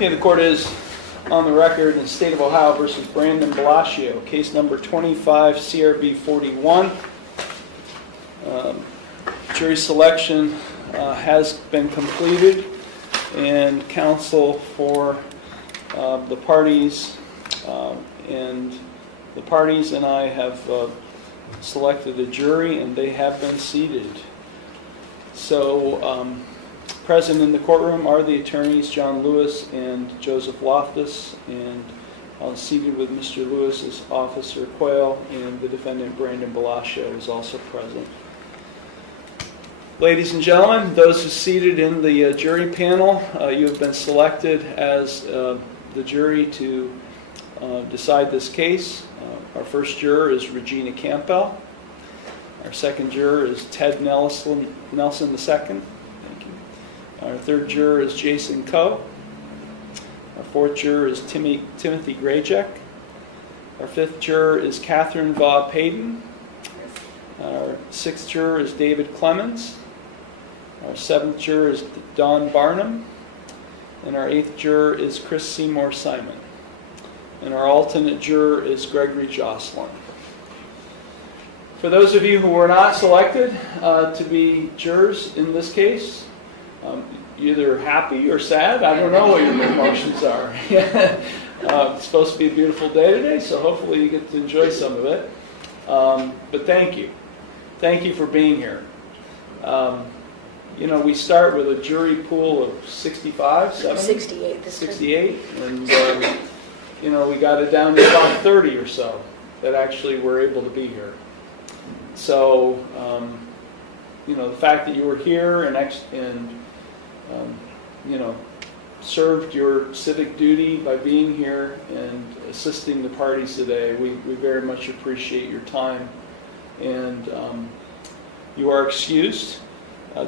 Okay, the court is on the record in the state of Ohio versus Brandon Bellio, case number 25 CRB 41. Jury selection has been completed, and counsel for the parties and I have selected a jury, and they have been seated. So present in the courtroom are the attorneys John Lewis and Joseph Loftus, and seated with Mr. Lewis is Officer Quail, and the defendant Brandon Bellio is also present. Ladies and gentlemen, those who are seated in the jury panel, you have been selected as the jury to decide this case. Our first juror is Regina Campbell. Our second juror is Ted Nelson II. Thank you. Our third juror is Jason Coe. Our fourth juror is Timothy Grajek. Our fifth juror is Catherine Vaugh Payton. Our sixth juror is David Clemens. Our seventh juror is Dawn Barnum. And our eighth juror is Chris Seymour Simon. And our alternate juror is Gregory Jocelyn. For those of you who were not selected to be jurors in this case, either happy or sad, I don't know what your emotions are. It's supposed to be a beautiful day today, so hopefully you get to enjoy some of it. But thank you. Thank you for being here. We start with a jury pool of 65, 70? 68. 68, and we got it down to about 30 or so that actually were able to be here. So, the fact that you were here and served your civic duty by being here and assisting the parties today, we very much appreciate your time, and you are excused.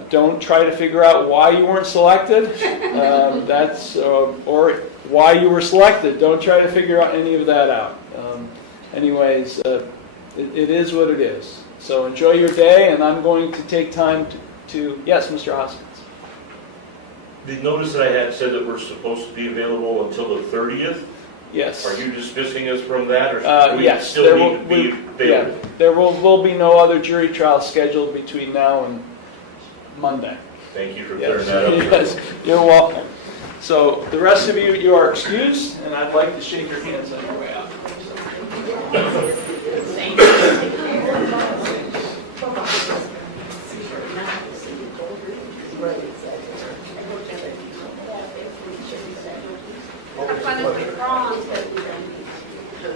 Don't try to figure out why you weren't selected. Or why you were selected. Don't try to figure out any of that out. It is what it is. So enjoy your day, and I'm going to take time to yes, Mr. Hoskins. The notice that I had said that we're supposed to be available until the 30th. Yes. Are you dismissing us from that, or do we yes, still need to be available? Yeah, there will be no other jury trial scheduled between now and Monday. Thank you for clearing that up. Yes, you're welcome. So the rest of you are excused, and I'd like to shake your hands on your way out. Thank you.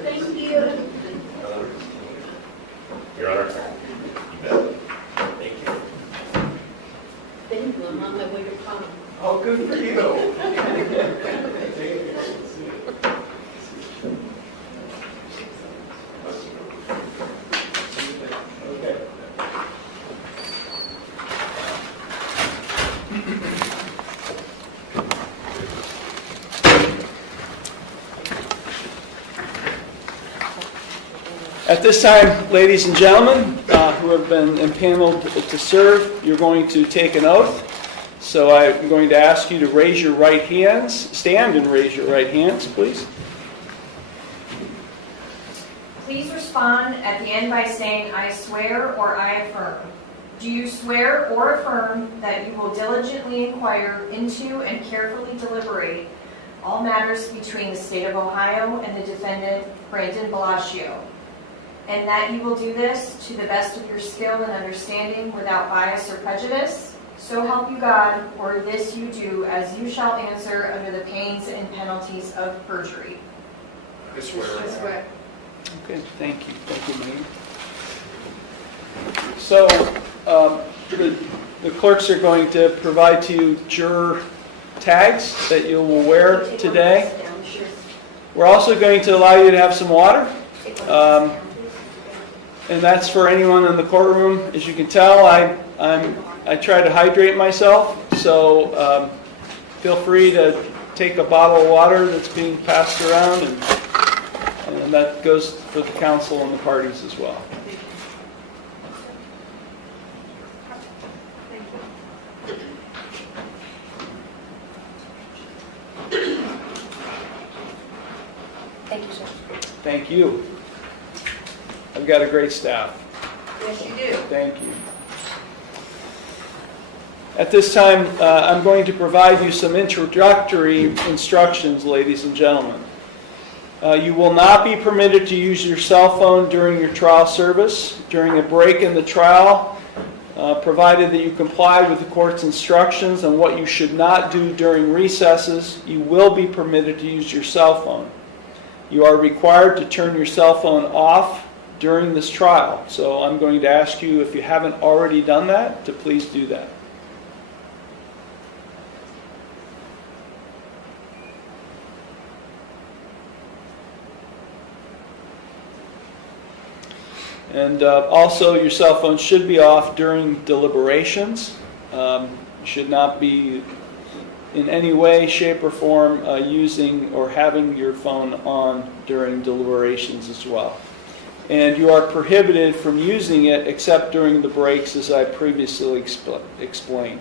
Thank you. Your Honor. Thank you. I'm on my way to prom. Oh, good for you. Okay. At this time, ladies and gentlemen, who have been impaneled to serve, you're going to take an oath. So I'm going to ask you to raise your right hands. Stand and raise your right hands, please. Please respond at the end by saying, I swear or I affirm. Do you swear or affirm that you will diligently inquire into and carefully deliberate all matters between the state of Ohio and the defendant, Brandon Bellio, and that you will do this to the best of your skill and understanding without bias or prejudice? So help you God, or this you do, as you shall answer under the pains and penalties of perjury. I swear. I swear. Okay, thank you. Thank you, Maine. So the clerks are going to provide to you juror tags that you will wear today. We're also going to allow you to have some water. And that's for anyone in the courtroom. As you can tell, I try to hydrate myself, so feel free to take a bottle of water that's being passed around, and that goes for the counsel and the parties as well. Thank you. I've got a great staff. Yes, you do. Thank you. At this time, I'm going to provide you some introductory instructions, ladies and gentlemen. You will not be permitted to use your cell phone during your trial service. During a break in the trial, provided that you comply with the court's instructions on what you should not do during recesses, you will be permitted to use your cell phone. You are required to turn your cell phone off during this trial. So I'm going to ask you, if you haven't already done that, to please do that. And also, your cell phone should be off during deliberations. You should not be in any way, shape, or form using or having your phone on during deliberations as well. And you are prohibited from using it except during the breaks, as I previously explained.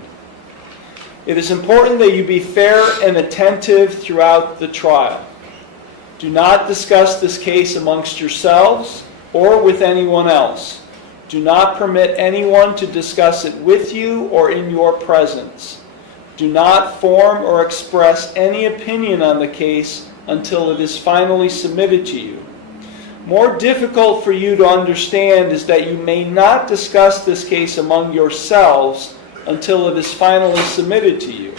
It is important that you be fair and attentive throughout the trial. Do not discuss this case amongst yourselves or with anyone else. Do not permit anyone to discuss it with you or in your presence. Do not form or express any opinion on the case until it is finally submitted to you. More difficult for you to understand is that you may not discuss this case among yourselves until it is finally submitted to you.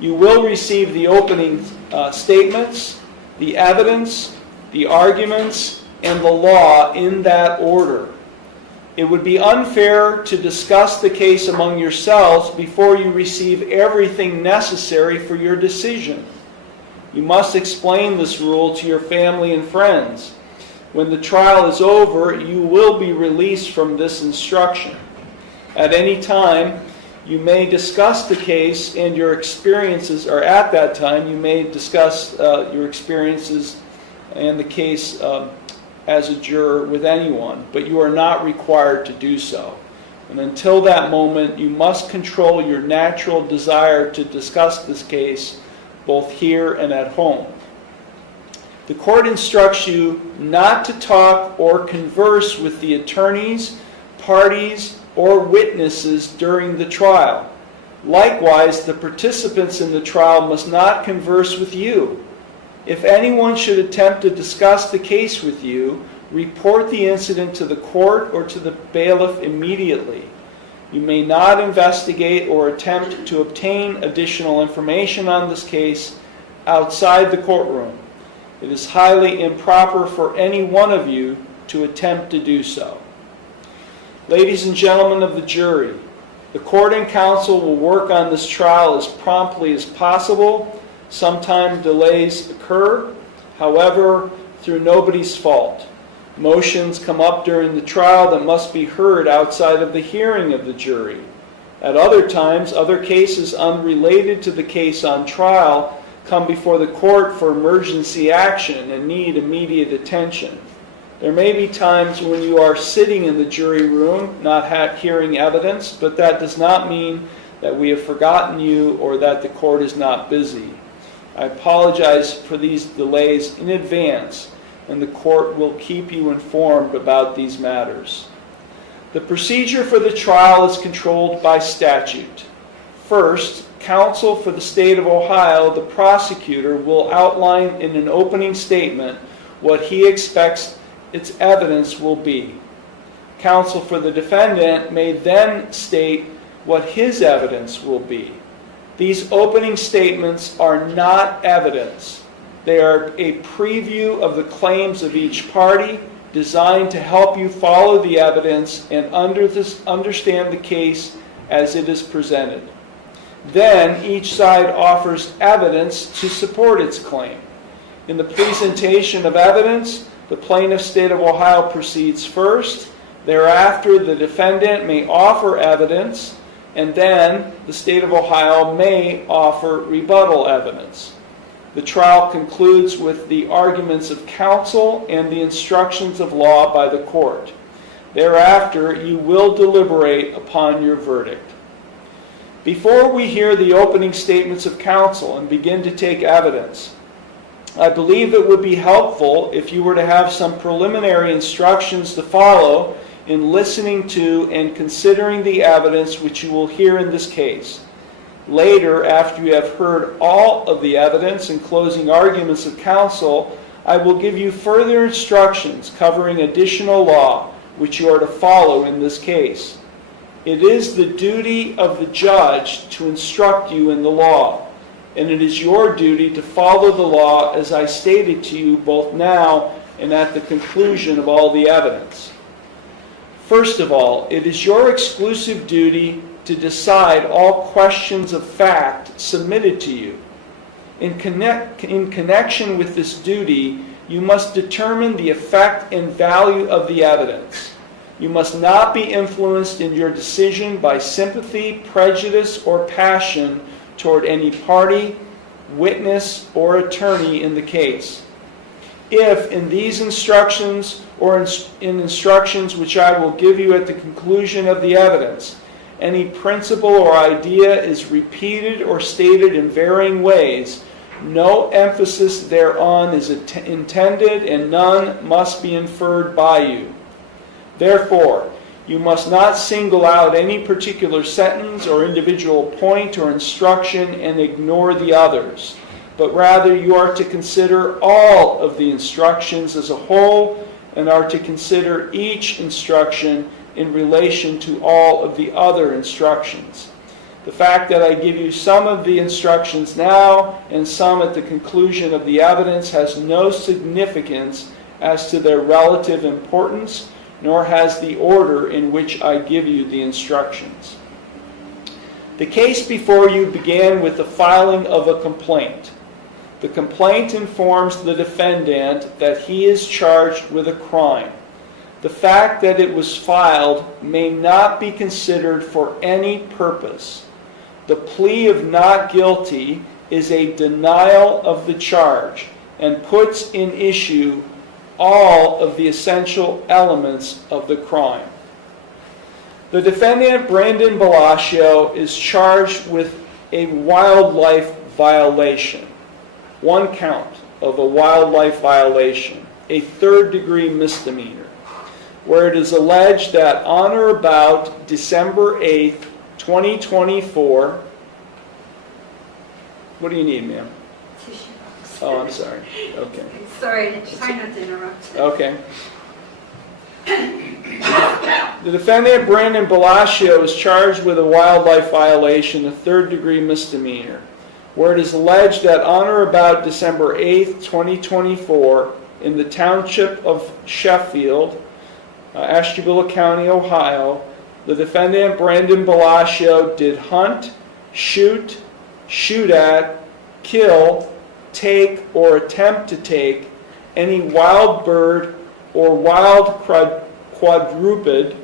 You will receive the opening statements, the evidence, the arguments, and the law in that order. It would be unfair to discuss the case among yourselves before you receive everything necessary for your decision. You must explain this rule to your family and friends. When the trial is over, you will be released from this instruction. At any time, you may discuss the case and your experiences, or at that time, you may discuss your experiences and the case as a juror with anyone, but you are not required to do so. And until that moment, you must control your natural desire to discuss this case both here and at home. The court instructs you not to talk or converse with the attorneys, parties, or witnesses during the trial. Likewise, the participants in the trial must not converse with you. If anyone should attempt to discuss the case with you, report the incident to the court or to the bailiff immediately. You may not investigate or attempt to obtain additional information on this case outside the courtroom. It is highly improper for any one of you to attempt to do so. Ladies and gentlemen of the jury, the court and counsel will work on this trial as promptly as possible. Sometimes delays occur, however, through nobody's fault. Motions come up during the trial that must be heard outside of the hearing of the jury. At other times, other cases unrelated to the case on trial come before the court for emergency action and need immediate attention. There may be times when you are sitting in the jury room, not hearing evidence, but that does not mean that we have forgotten you or that the court is not busy. I apologize for these delays in advance, and the court will keep you informed about these matters. The procedure for the trial is controlled by statute. First, counsel for the state of Ohio, the prosecutor, will outline in an opening statement what he expects its evidence will be. Counsel for the defendant may then state what his evidence will be. These opening statements are not evidence. They are a preview of the claims of each party, designed to help you follow the evidence and understand the case as it is presented. Then each side offers evidence to support its claim. In the presentation of evidence, the plaintiff, state of Ohio, proceeds first. Thereafter, the defendant may offer evidence, and then the state of Ohio may offer rebuttal evidence. The trial concludes with the arguments of counsel and the instructions of law by the court. Thereafter, you will deliberate upon your verdict. Before we hear the opening statements of counsel and begin to take evidence, I believe it would be helpful if you were to have some preliminary instructions to follow in listening to and considering the evidence which you will hear in this case. Later, after you have heard all of the evidence and closing arguments of counsel, I will give you further instructions covering additional law which you are to follow in this case. It is the duty of the judge to instruct you in the law, and it is your duty to follow the law as I stated to you both now and at the conclusion of all the evidence. First of all, it is your exclusive duty to decide all questions of fact submitted to you. In connection with this duty, you must determine the effect and value of the evidence. You must not be influenced in your decision by sympathy, prejudice, or passion toward any party, witness, or attorney in the case. If in these instructions or in instructions which I will give you at the conclusion of the evidence, any principle or idea is repeated or stated in varying ways, no emphasis thereon is intended and none must be inferred by you. Therefore, you must not single out any particular sentence or individual point or instruction and ignore the others, but rather you are to consider all of the instructions as a whole and are to consider each instruction in relation to all of the other instructions. The fact that I give you some of the instructions now and some at the conclusion of the evidence has no significance as to their relative importance, nor has the order in which I give you the instructions. The case before you began with the filing of a complaint. The complaint informs the defendant that he is charged with a crime. The fact that it was filed may not be considered for any purpose. The plea of not guilty is a denial of the charge and puts in issue all of the essential elements of the crime. The defendant, Brandon Bellio, is charged with a wildlife violation. One count of a wildlife violation, a third-degree misdemeanor, where it is alleged that on or about December 8th, 2024, what do you need, ma'am? Tissue box. Oh, I'm sorry. Okay. Sorry, try not to interrupt. Okay. The defendant, Brandon Bellio, is charged with a wildlife violation, a third-degree misdemeanor, where it is alleged that on or about December 8th, 2024, in the township of Sheffield, Ashtabula County, Ohio, the defendant, Brandon Bellio, did hunt, shoot at, kill, take, or attempt to take any wild bird or wild quadruped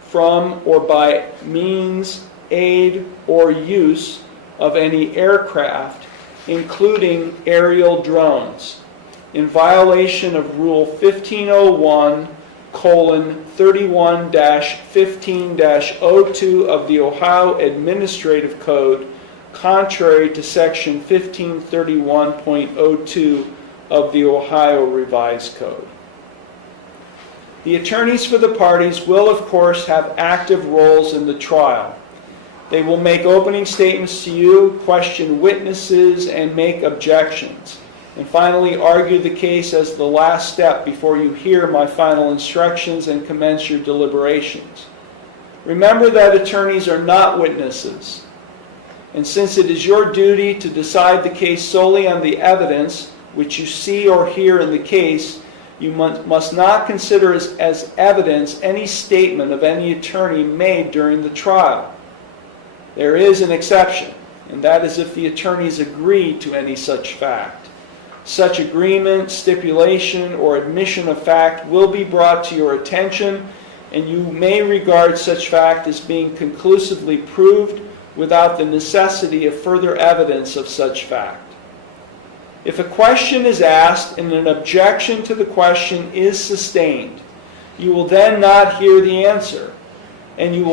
from or by means, aid, or use of any aircraft, including aerial drones, in violation of Rule 1501:31-15-02 of the Ohio Administrative Code, contrary to Section 1531.02 of the Ohio Revised Code. The attorneys for the parties will, of course, have active roles in the trial. They will make opening statements to you, question witnesses, and make objections, and finally argue the case as the last step before you hear my final instructions and commence your deliberations. Remember that attorneys are not witnesses, and since it is your duty to decide the case solely on the evidence which you see or hear in the case, you must not consider as evidence any statement of any attorney made during the trial. There is an exception, and that is if the attorneys agree to any such fact. Such agreement, stipulation, or admission of fact will be brought to your attention, and you may regard such fact as being conclusively proved without the necessity of further evidence of such fact. If a question is asked and an objection to the question is sustained, you will then not hear the answer, and you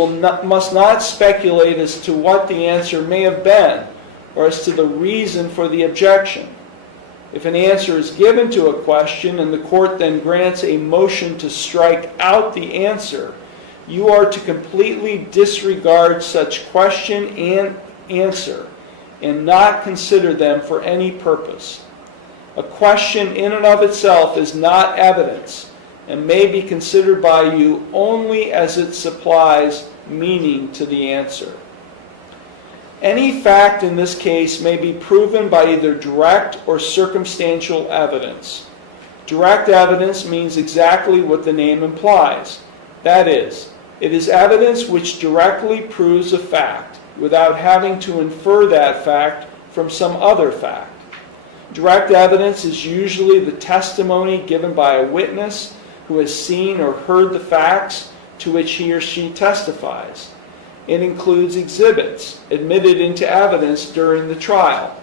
must not speculate as to what the answer may have been or as to the reason for the objection. If an answer is given to a question and the court then grants a motion to strike out the answer, you are to completely disregard such question and answer and not consider them for any purpose. A question in and of itself is not evidence and may be considered by you only as it supplies meaning to the answer. Any fact in this case may be proven by either direct or circumstantial evidence. Direct evidence means exactly what the name implies. That is, it is evidence which directly proves a fact without having to infer that fact from some other fact. Direct evidence is usually the testimony given by a witness who has seen or heard the facts to which he or she testifies. It includes exhibits admitted into evidence during the trial.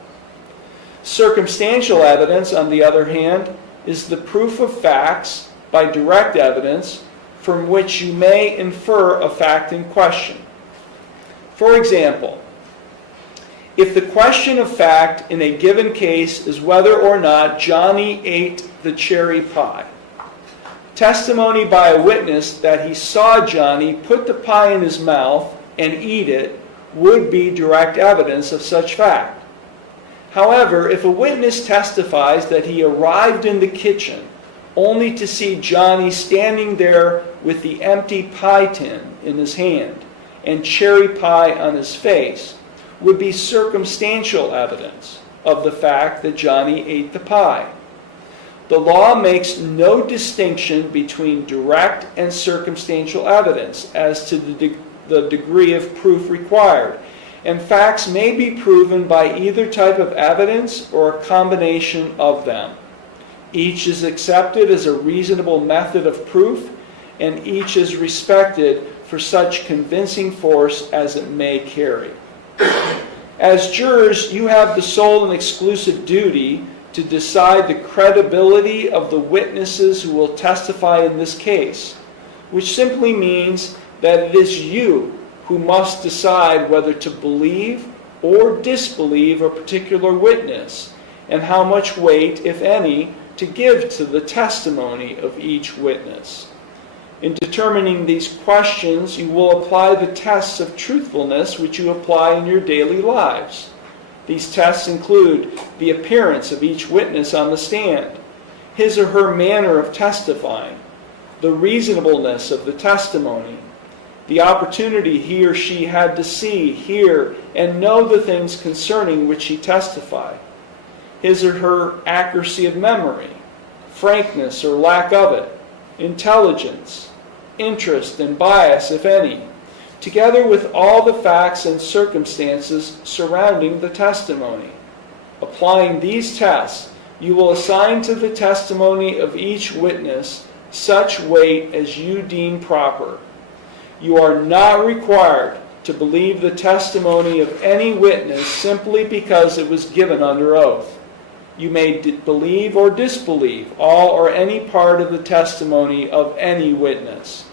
Circumstantial evidence, on the other hand, is the proof of facts by direct evidence from which you may infer a fact in question. For example, if the question of fact in a given case is whether or not Johnny ate the cherry pie, testimony by a witness that he saw Johnny put the pie in his mouth and eat it would be direct evidence of such fact. However, if a witness testifies that he arrived in the kitchen only to see Johnny standing there with the empty pie tin in his hand and cherry pie on his face, would be circumstantial evidence of the fact that Johnny ate the pie. The law makes no distinction between direct and circumstantial evidence as to the degree of proof required, and facts may be proven by either type of evidence or a combination of them. Each is accepted as a reasonable method of proof, and each is respected for such convincing force as it may carry. As jurors, you have the sole and exclusive duty to decide the credibility of the witnesses who will testify in this case, which simply means that it is you who must decide whether to believe or disbelieve a particular witness, and how much weight, if any, to give to the testimony of each witness. In determining these questions, you will apply the tests of truthfulness which you apply in your daily lives. These tests include the appearance of each witness on the stand, his or her manner of testifying, the reasonableness of the testimony, the opportunity he or she had to see, hear, and know the things concerning which he testified, his or her accuracy of memory, frankness or lack of it, intelligence, interest and bias, if any, together with all the facts and circumstances surrounding the testimony. Applying these tests, you will assign to the testimony of each witness such weight as you deem proper. You are not required to believe the testimony of any witness simply because it was given under oath. You may believe or disbelieve all or any part of the testimony of any witness.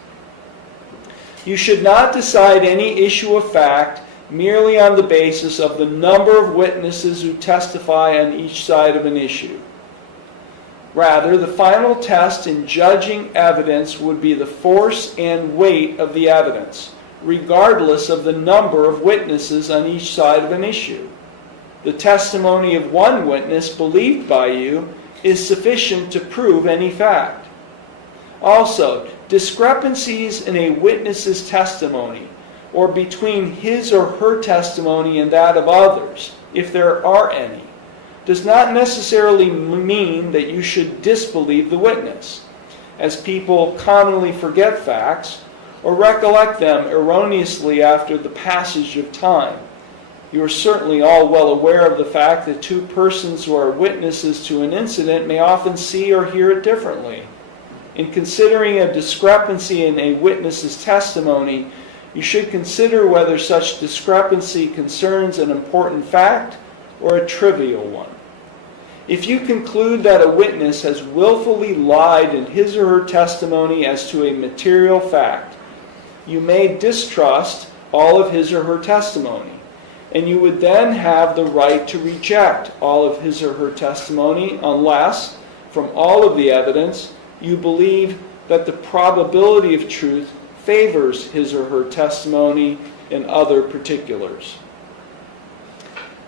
You should not decide any issue of fact merely on the basis of the number of witnesses who testify on each side of an issue. Rather, the final test in judging evidence would be the force and weight of the evidence, regardless of the number of witnesses on each side of an issue. The testimony of one witness believed by you is sufficient to prove any fact. Also, discrepancies in a witness's testimony, or between his or her testimony and that of others, if there are any, does not necessarily mean that you should disbelieve the witness, as people commonly forget facts or recollect them erroneously after the passage of time. You are certainly all well aware of the fact that two persons who are witnesses to an incident may often see or hear it differently. In considering a discrepancy in a witness's testimony, you should consider whether such discrepancy concerns an important fact or a trivial one. If you conclude that a witness has willfully lied in his or her testimony as to a material fact, you may distrust all of his or her testimony, and you would then have the right to reject all of his or her testimony unless, from all of the evidence, you believe that the probability of truth favors his or her testimony in other particulars.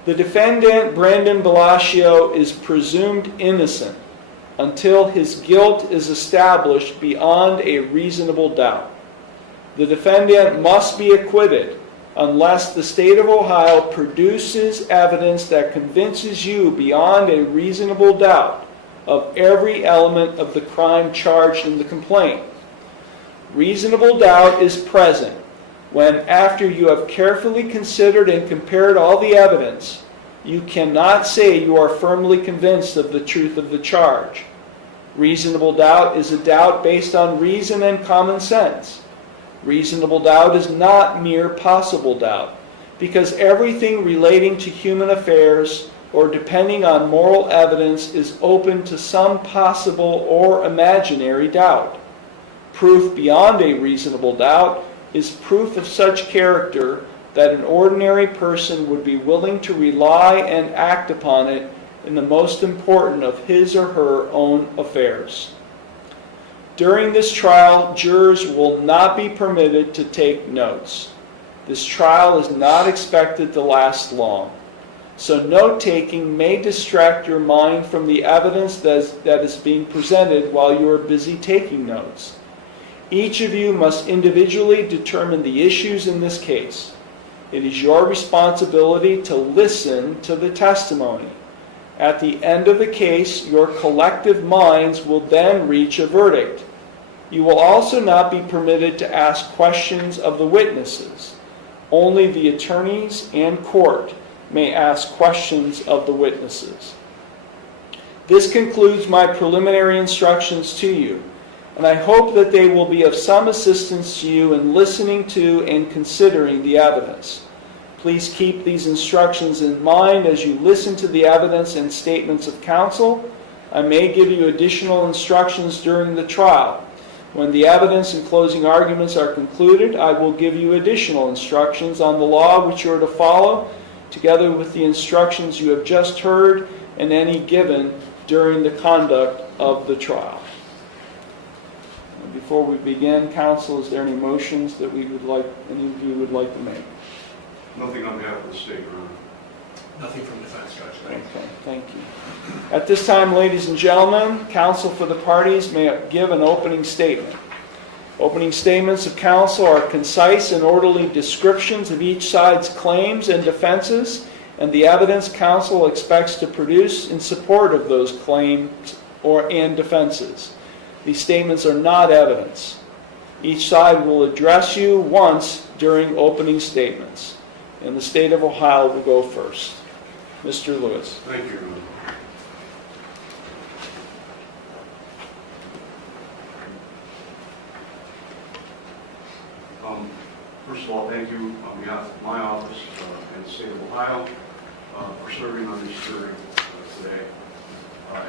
The defendant, Brandon Bellio, is presumed innocent until his guilt is established beyond a reasonable doubt. The defendant must be acquitted unless the state of Ohio produces evidence that convinces you beyond a reasonable doubt of every element of the crime charged in the complaint. Reasonable doubt is present when, after you have carefully considered and compared all the evidence, you cannot say you are firmly convinced of the truth of the charge. Reasonable doubt is a doubt based on reason and common sense. Reasonable doubt is not mere possible doubt, because everything relating to human affairs or depending on moral evidence is open to some possible or imaginary doubt. Proof beyond a reasonable doubt is proof of such character that an ordinary person would be willing to rely and act upon it in the most important of his or her own affairs. During this trial, jurors will not be permitted to take notes. This trial is not expected to last long, so note-taking may distract your mind from the evidence that is being presented while you are busy taking notes. Each of you must individually determine the issues in this case. It is your responsibility to listen to the testimony. At the end of the case, your collective minds will then reach a verdict. You will also not be permitted to ask questions of the witnesses. Only the attorneys and court may ask questions of the witnesses. This concludes my preliminary instructions to you, and I hope that they will be of some assistance to you in listening to and considering the evidence. Please keep these instructions in mind as you listen to the evidence and statements of counsel. I may give you additional instructions during the trial. When the evidence and closing arguments are concluded, I will give you additional instructions on the law which you are to follow, together with the instructions you have just heard and any given during the conduct of the trial. Before we begin, counsel, is there any motions that any of you would like to make? Nothing on behalf of the state, Your Honor. Nothing from defense, Judge. Okay, thank you. At this time, ladies and gentlemen, counsel for the parties may give an opening statement. Opening statements of counsel are concise and orderly descriptions of each side's claims and defenses and the evidence counsel expects to produce in support of those claims and defenses. These statements are not evidence. Each side will address you once during opening statements. And the state of Ohio will go first. Mr. Lewis. Thank you, Your Honor. First of all, thank you on behalf of my office and the state of Ohio for serving on this jury today.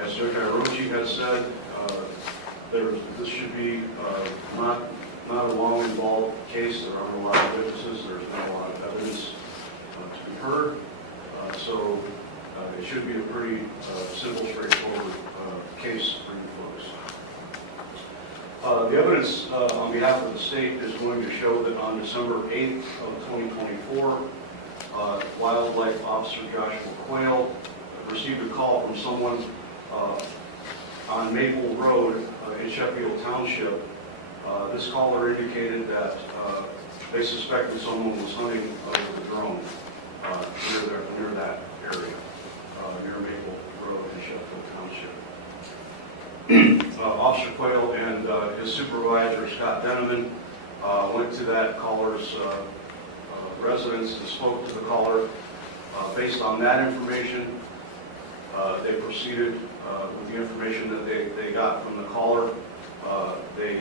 As Judge Irochi has said, this should be not a long involved case. There aren't a lot of witnesses. There's not a lot of evidence to be heard. So it should be a pretty simple, straightforward case for you folks. The evidence on behalf of the state is going to show that on December 8th of 2024, Wildlife Officer Joshua Quail received a call from someone on Maple Road in Sheffield Township. This caller indicated that they suspected someone was hunting with a drone near that area, near Maple Road in Sheffield Township. Officer Quail and his supervisor, Scott Denneman, went to that caller's residence and spoke to the caller. Based on that information, they proceeded with the information that they got from the caller. They,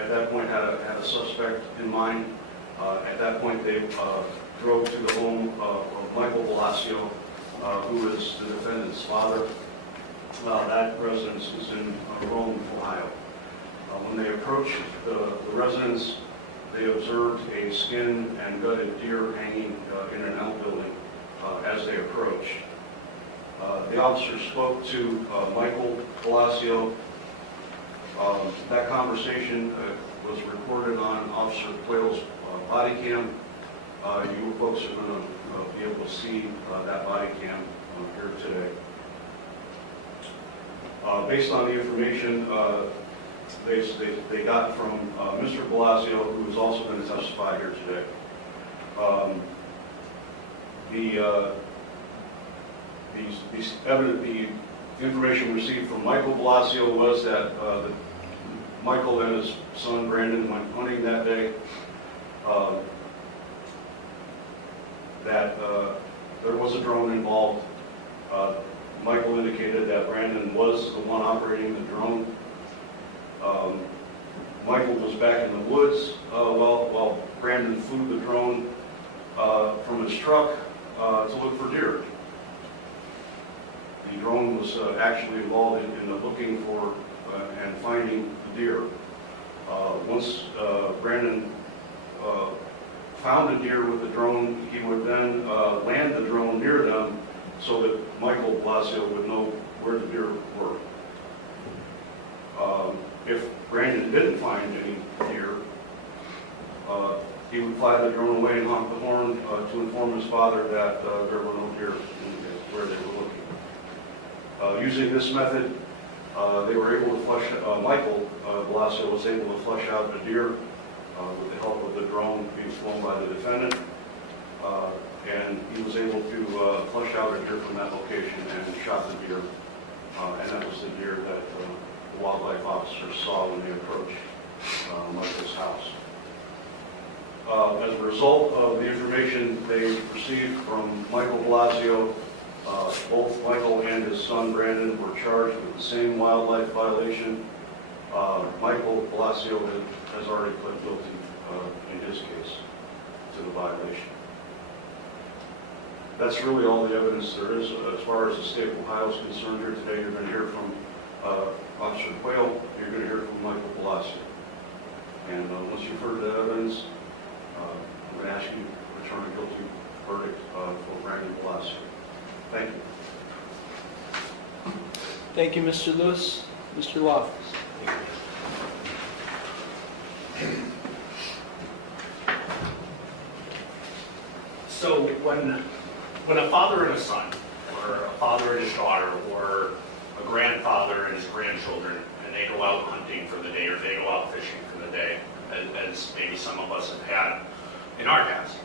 at that point, had a suspect in mind. At that point, they drove to the home of Michael Bellio, who is the defendant's father. That residence is in Rome, Ohio. When they approached the residence, they observed a skinned and gutted deer hanging in an outbuilding as they approached. The officer spoke to Michael Bellio. That conversation was recorded on Officer Quail's body cam. You folks are going to be able to see that body cam here today. Based on the information they got from Mr. Bellio, who is also going to testify here today, the information received from Michael Bellio was that Michael and his son Brandon went hunting that day. That there was a drone involved. Michael indicated that Brandon was the one operating the drone. Michael was back in the woods while Brandon flew the drone from his truck to look for deer. The drone was actually involved in the looking for and finding the deer. Once Brandon found a deer with the drone, he would then land the drone near them so that Michael Bellio would know where the deer were. If Brandon didn't find any deer, he would fly the drone away and honk the horn to inform his father that there were no deer where they were looking. Using this method, they were able to flush, Michael Bellio was able to flush out the deer with the help of the drone being flown by the defendant. And he was able to flush out a deer from that location and shot the deer. And that was the deer that the wildlife officers saw when they approached Michael's house. As a result of the information they received from Michael Bellio, both Michael and his son Brandon were charged with the same wildlife violation. Michael Bellio has already pled guilty in his case to the violation. That's really all the evidence there is as far as the state of Ohio is concerned here today. You're going to hear from Officer Quail. You're going to hear from Michael Bellio. And once you've heard the evidence, I'm going to ask you to return a guilty verdict for Brandon Bellio. Thank you. Thank you, Mr. Lewis. Mr. Loftus. So when a father and a son, or a father and his daughter, or a grandfather and his grandchildren, and they go out hunting for the day, or they go out fishing for the day, as maybe some of us have had in our past,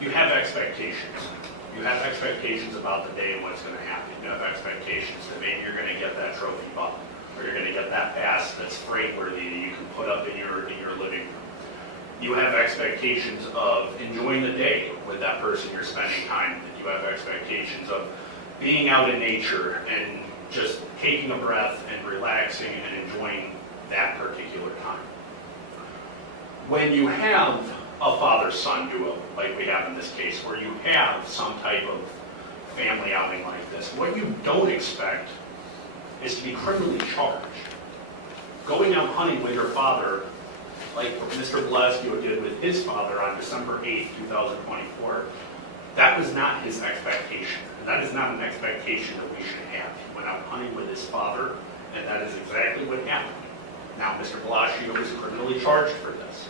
you have expectations. You have expectations about the day and what's going to happen. You have expectations that maybe you're going to get that trophy buck, or you're going to get that bass that's freight worthy that you can put up in your living room. You have expectations of enjoying the day with that person you're spending time with. You have expectations of being out in nature and just taking a breath and relaxing and enjoying that particular time. When you have a father-son duo, like we have in this case, where you have some type of family outing like this, what you don't expect is to be criminally charged. Going out hunting with your father, like Mr. Bellio did with his father on December 8th, 2024, that was not his expectation. And that is not an expectation that we should have. He went out hunting with his father, and that is exactly what happened. Now, Mr. Bellio was criminally charged for this.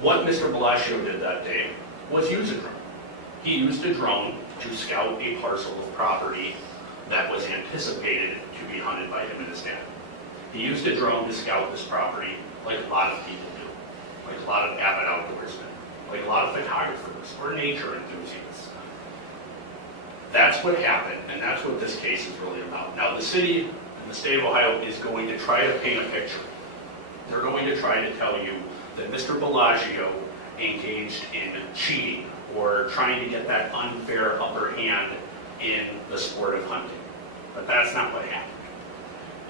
What Mr. Bellio did that day was use a drone. He used a drone to scout a parcel of property that was anticipated to be hunted by him and his dad. He used a drone to scout this property like a lot of people do, like a lot of avid outdoorsmen, like a lot of photographers or nature enthusiasts. That's what happened, and that's what this case is really about. Now, the city and the state of Ohio is going to try to paint a picture. They're going to try to tell you that Mr. Bellio engaged in cheating or trying to get that unfair upper hand in the sport of hunting. But that's not what happened.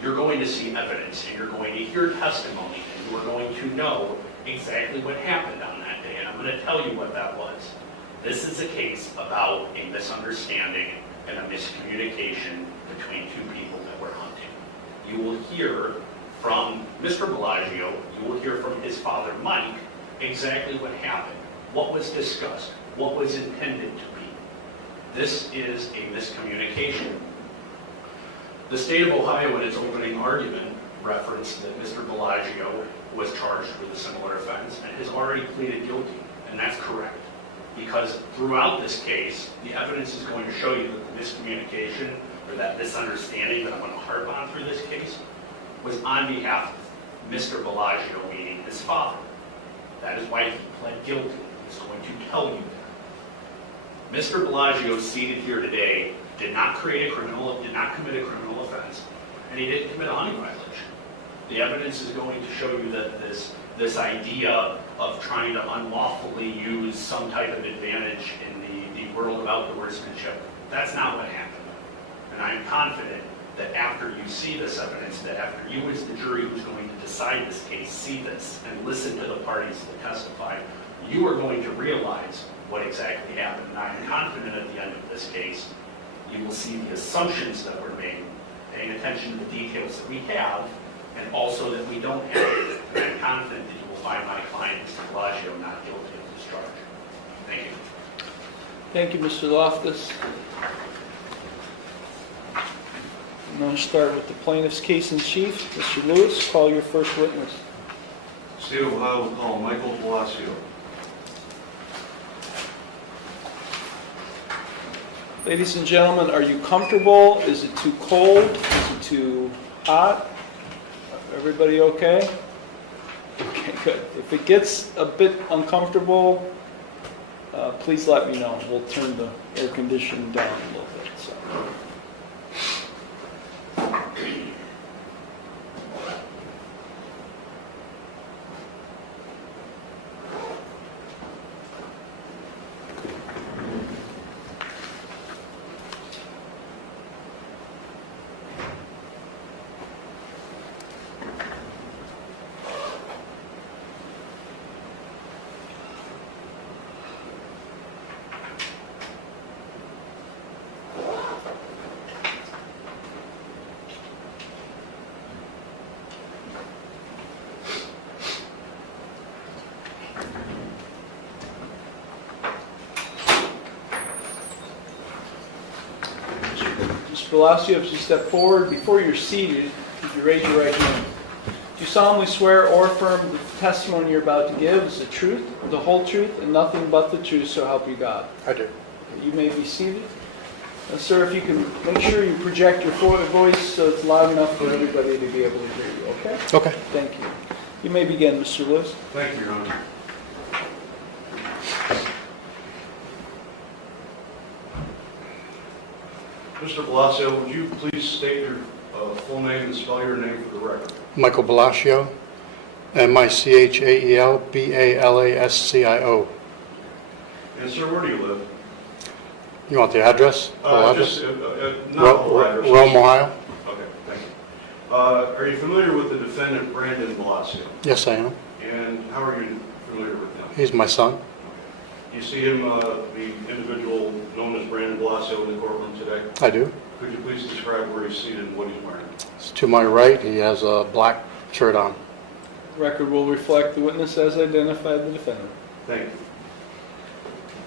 You're going to see evidence, and you're going to hear testimony, and you're going to know exactly what happened on that day, and I'm going to tell you what that was. This is a case about a misunderstanding and a miscommunication between two people that were hunting. You will hear from Mr. Bellio, you will hear from his father, Mike, exactly what happened, what was discussed, what was intended to be. This is a miscommunication. The state of Ohio, in its opening argument, referenced that Mr. Bellio was charged with a similar offense and has already pleaded guilty, and that's correct. Because throughout this case, the evidence is going to show you that the miscommunication or that misunderstanding that I'm going to harp on through this case was on behalf of Mr. Bellio, meaning his father. That is why he pled guilty. He's going to tell you that. Mr. Bellio, seated here today, did not commit a criminal offense, and he didn't commit a hunting violation. The evidence is going to show you that this idea of trying to unlawfully use some type of advantage in the world of outdoorsmanship, that's not what happened. And I am confident that after you see this evidence, that after you as the jury who's going to decide this case see this and listen to the parties that testify, you are going to realize what exactly happened. And I am confident at the end of this case, you will see the assumptions that were made, paying attention to the details that we have, and also that we don't have. And I'm confident that you will find my client, Mr. Bellio, not guilty of this charge. Thank you. Thank you, Mr. Loftus. I'm going to start with the plaintiff's case in chief. Mr. Lewis, call your first witness. State of Ohio will call Michael Bellio. Ladies and gentlemen, are you comfortable? Is it too cold? Is it too hot? Everybody okay? Okay, good. If it gets a bit uncomfortable, please let me know. We'll turn the air conditioning down a little bit. So. Mr. Bellio, as you step forward, before you're seated, if you raise your right hand, do you solemnly swear or affirm that the testimony you're about to give is the truth, the whole truth, and nothing but the truth, so help you God? I do. You may be seated. Sir, if you can make sure you project your voice so it's loud enough for everybody to be able to hear you, okay? Okay. Thank you. You may begin, Mr. Lewis. Thank you, Your Honor. Mr. Bellio, would you please state your full name and spell your name for the record? Michael Bellio, MICHAEL And sir, where do you live? You want the address? Not the whole address. Rome, Ohio? Okay, thank you. Are you familiar with the defendant, Brandon Bellio? Yes, I am. And how are you familiar with him? He's my son. You see him, the individual known as Brandon Bellio, in the courtroom today? I do. Could you please describe where he's seated and what he's wearing? To my right, he has a black shirt on. Record will reflect the witness as identified the defendant. Thank you.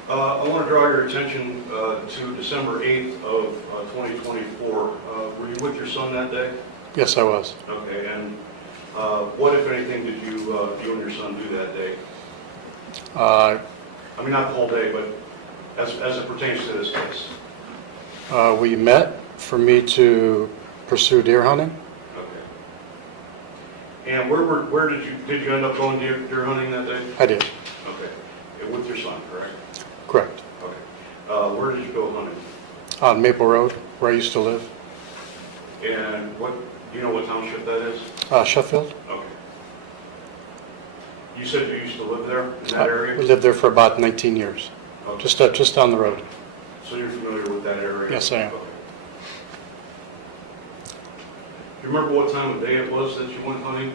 I want to draw your attention to December 8th of 2024. Were you with your son that day? Yes, I was. Okay, and what, if anything, did you and your son do that day? I mean, not the whole day, but as it pertains to this case. We met for me to pursue deer hunting. Okay. And where did you end up going deer hunting that day? I did. Okay. With your son, correct? Correct. Okay. Where did you go hunting? On Maple Road, where I used to live. And do you know what township that is? Sheffield. Okay. You said you used to live there in that area? We lived there for about 19 years. Okay. Just down the road. So you're familiar with that area? Yes, I am. Okay. Do you remember what time of day it was that you went hunting?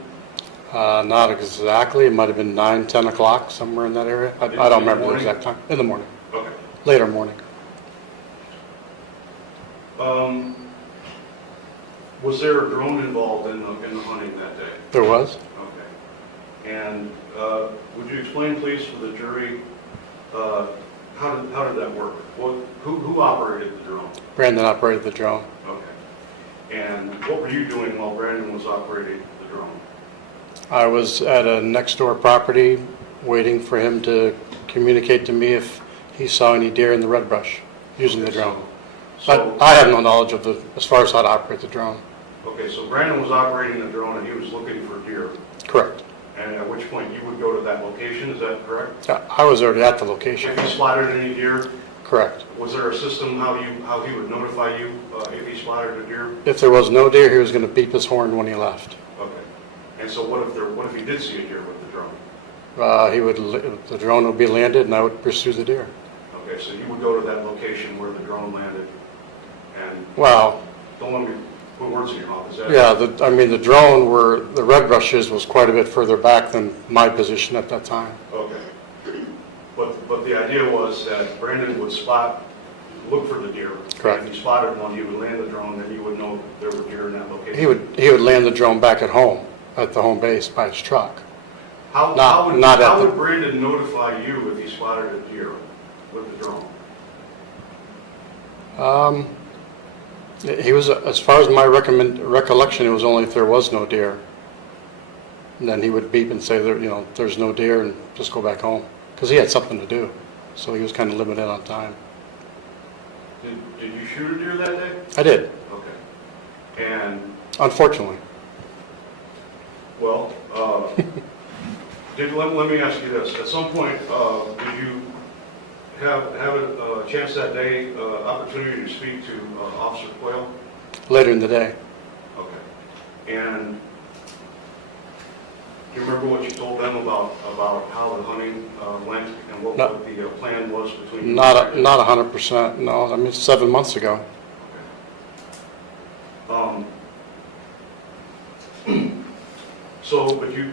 Not exactly. It might have been 9, 10 o'clock, somewhere in that area. I don't remember the exact time. In the morning. Okay. Later morning. Was there a drone involved in the hunting that day? There was. Okay. And would you explain, please, for the jury, how did that work? Who operated the drone? Brandon operated the drone. Okay. And what were you doing while Brandon was operating the drone? I was at a next door property waiting for him to communicate to me if he saw any deer in the red brush using the drone. But I have no knowledge of as far as how to operate the drone. Okay, so Brandon was operating the drone and he was looking for deer. Correct. And at which point you would go to that location, is that correct? Yeah, I was already at the location. If he spotted any deer, Correct. was there a system how he would notify you if he spotted a deer? If there was no deer, he was going to beep his horn when he left. Okay. And so what if he did see a deer with the drone? The drone would be landed and I would pursue the deer. Okay, so you would go to that location where the drone landed and Well, don't let me put words in your mouth, is that? yeah, the drone where the red brush is was quite a bit further back than my position at that time. Okay. But the idea was that Brandon would look for the deer. Correct. If he spotted one, he would land the drone, then you would know there were deer in that location. He would land the drone back at home, at the home base by his truck. How would Brandon notify you if he spotted a deer with the drone? He was, as far as my recollection, it was only if there was no deer. And then he would beep and say, there's no deer, and just go back home. Because he had something to do. So he was kind of limited on time. Did you shoot a deer that day? I did, Okay. And, unfortunately. well, let me ask you this. At some point, did you have a chance that day, opportunity to speak to Officer Quail? Later in the day. Okay. And do you remember what you told them about how the hunting went and what the plan was between you? Not 100%, no. I mean, 7 months ago. Okay. But you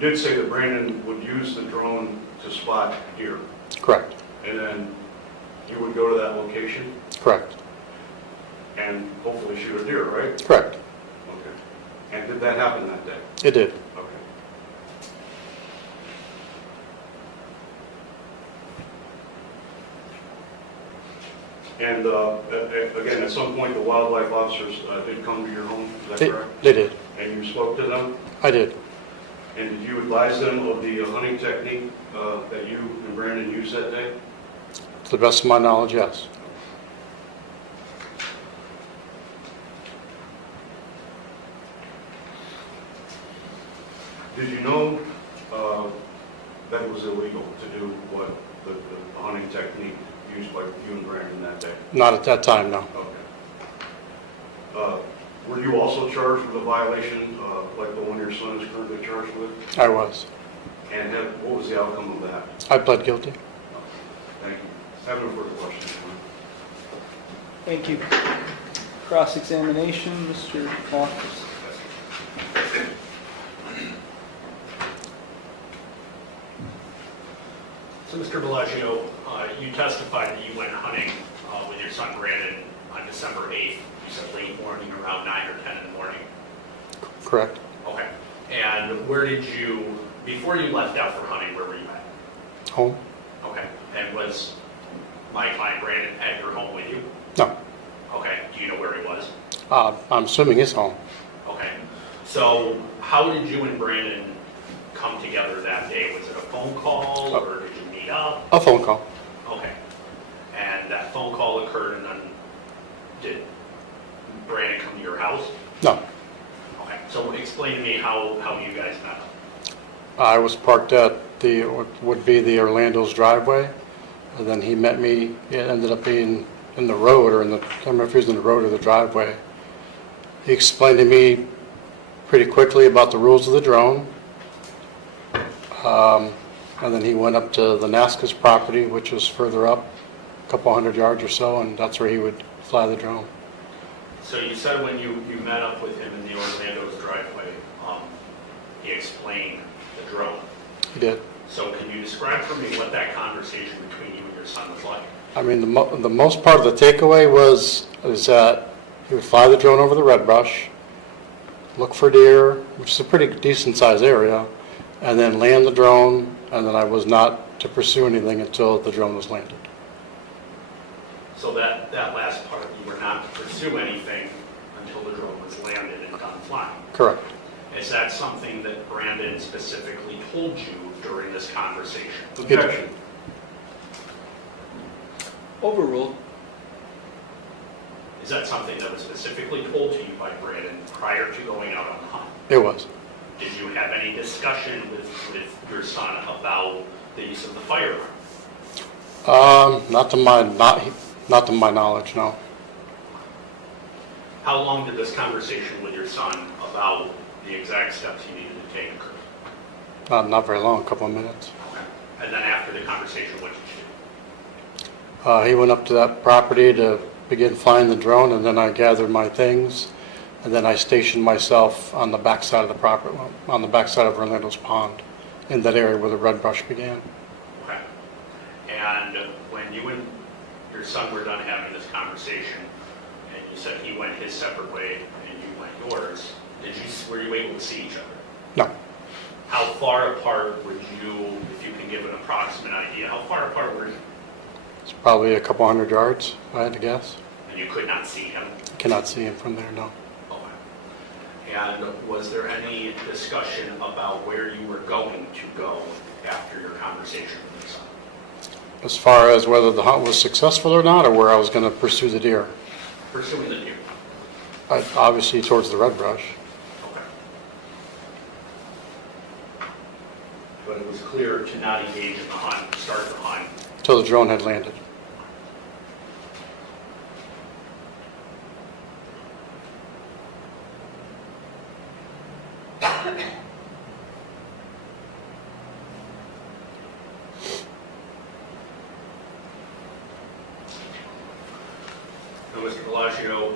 did say that Brandon would use the drone to spot deer, Correct. and then you would go to that location Correct. and hopefully shoot a deer, right? Correct. Okay. And did that happen that day? It did. Okay. And again, at some point, the wildlife officers did come to your home, is that correct? They did. And you spoke to them? I did. And did you advise them of the hunting technique that you and Brandon used that day? To the best of my knowledge, yes. Did you know that it was illegal to do what the hunting technique used by you and Brandon that day? Not at that time, no. Okay. Were you also charged with a violation like the one your son is currently charged with? I was. And what was the outcome of that? I pled guilty. Thank you. I have no further questions. Thank you. Cross-examination, Mr. Walters. So, Mr. Bellio, you testified that you went hunting with your son Brandon on December 8th. You said late morning, around 9 or 10 in the morning. Correct. Okay. And where did you, before you left out for hunting, where were you at? Home? Okay. And was my client Brandon at your home with you? No. Okay. Do you know where he was? I'm assuming his home. Okay. So how did you and Brandon come together that day? Was it a phone call or did you meet up? A phone call. Okay. And that phone call occurred and then did Brandon come to your house? No. Okay. So explain to me how you guys met up. I was parked at what would be the Orlando's driveway. And then he met me. It ended up being in the road or I can't remember if he was in the road or the driveway. He explained to me pretty quickly about the rules of the drone. And then he went up to the NASCA's property, which was further up, a couple hundred yards or so, and that's where he would fly the drone. So you said when you met up with him in the Orlando's driveway, he explained the drone. He did. So can you describe for me what that conversation between you and your son was like? I mean, the most part of the takeaway is that he would fly the drone over the red brush, look for deer, which is a pretty decent sized area, and then land the drone, and then I was not to pursue anything until the drone was landed. So that last part, you were not to pursue anything until the drone was landed and done flying. Correct. Is that something that Brandon specifically told you during this conversation? Objection. Overruled. Is that something that was specifically told to you by Brandon prior to going out on the hunt? It was. Did you have any discussion with your son about the use of the firearm? Not to my knowledge, no. How long did this conversation with your son about the exact steps he needed to take occur? Not very long, a couple of minutes. Okay. And then after the conversation, what did you do? He went up to that property to begin flying the drone, and then I gathered my things, and then I stationed myself on the backside of the property, on the backside of Orlando's pond, in that area where the red brush began. Okay. And when you and your son were done having this conversation, and you said he went his separate way and you went yours, were you able to see each other? No, How far apart were you, if you can give an approximate idea, how far apart were you? it's probably a couple hundred yards, if I had to guess. And you could not see him? Cannot see him from there, no. Okay. And was there any discussion about where you were going to go after your conversation with your son? As far as whether the hunt was successful or not, or where I was going to pursue the deer, Pursuing the deer? obviously towards the red brush. Okay. But it was clear to not engage in the hunt, start the hunt. Until the drone had landed. Now, Mr. Bellagio,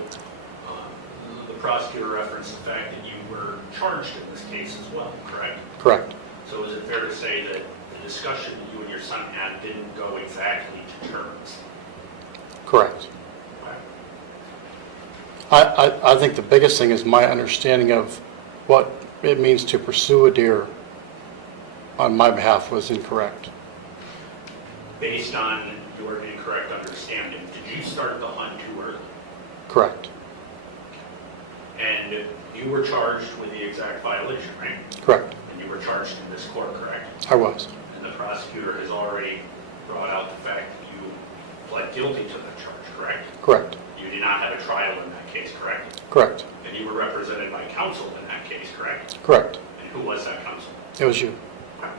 the prosecutor referenced the fact that you were charged in this case as well, correct? Correct. So is it fair to say that the discussion that you and your son had didn't go exactly to terms? Correct. Okay. I think the biggest thing is my understanding of what it means to pursue a deer on my behalf was incorrect. Based on your incorrect understanding, did you start the hunt too early? Correct. And you were charged with the exact violation, right? Correct. And you were charged in this court, correct? I was. And the prosecutor has already brought out the fact that you pled guilty to that charge, correct? Correct. You did not have a trial in that case, correct? Correct. And you were represented by counsel in that case, correct? Correct. And who was that counsel? It was you. Okay.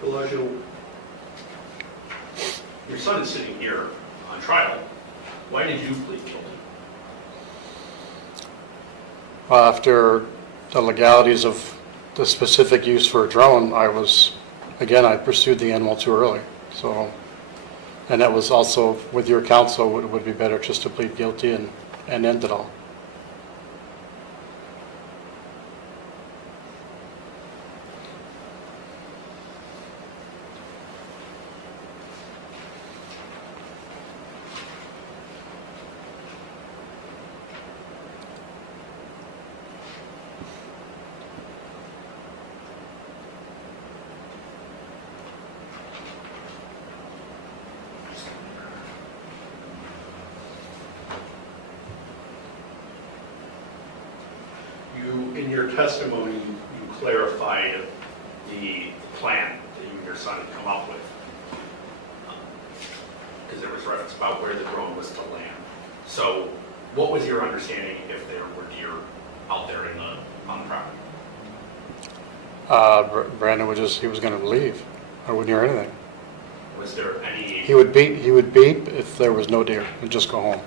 Bellagio, your son is sitting here on trial. Why did you plead guilty? After the legalities of the specific use for a drone, I pursued the animal too early. So, and that was also, with your counsel, it would be better just to plead guilty and end it all. In your testimony, you clarified the plan that you and your son had come up with. Because there was reference about where the drone was to land. So what was your understanding if there were deer out there on the property? Brandon he was going to leave. I wouldn't hear anything. Was there any... He would beep if there was no deer and just go home.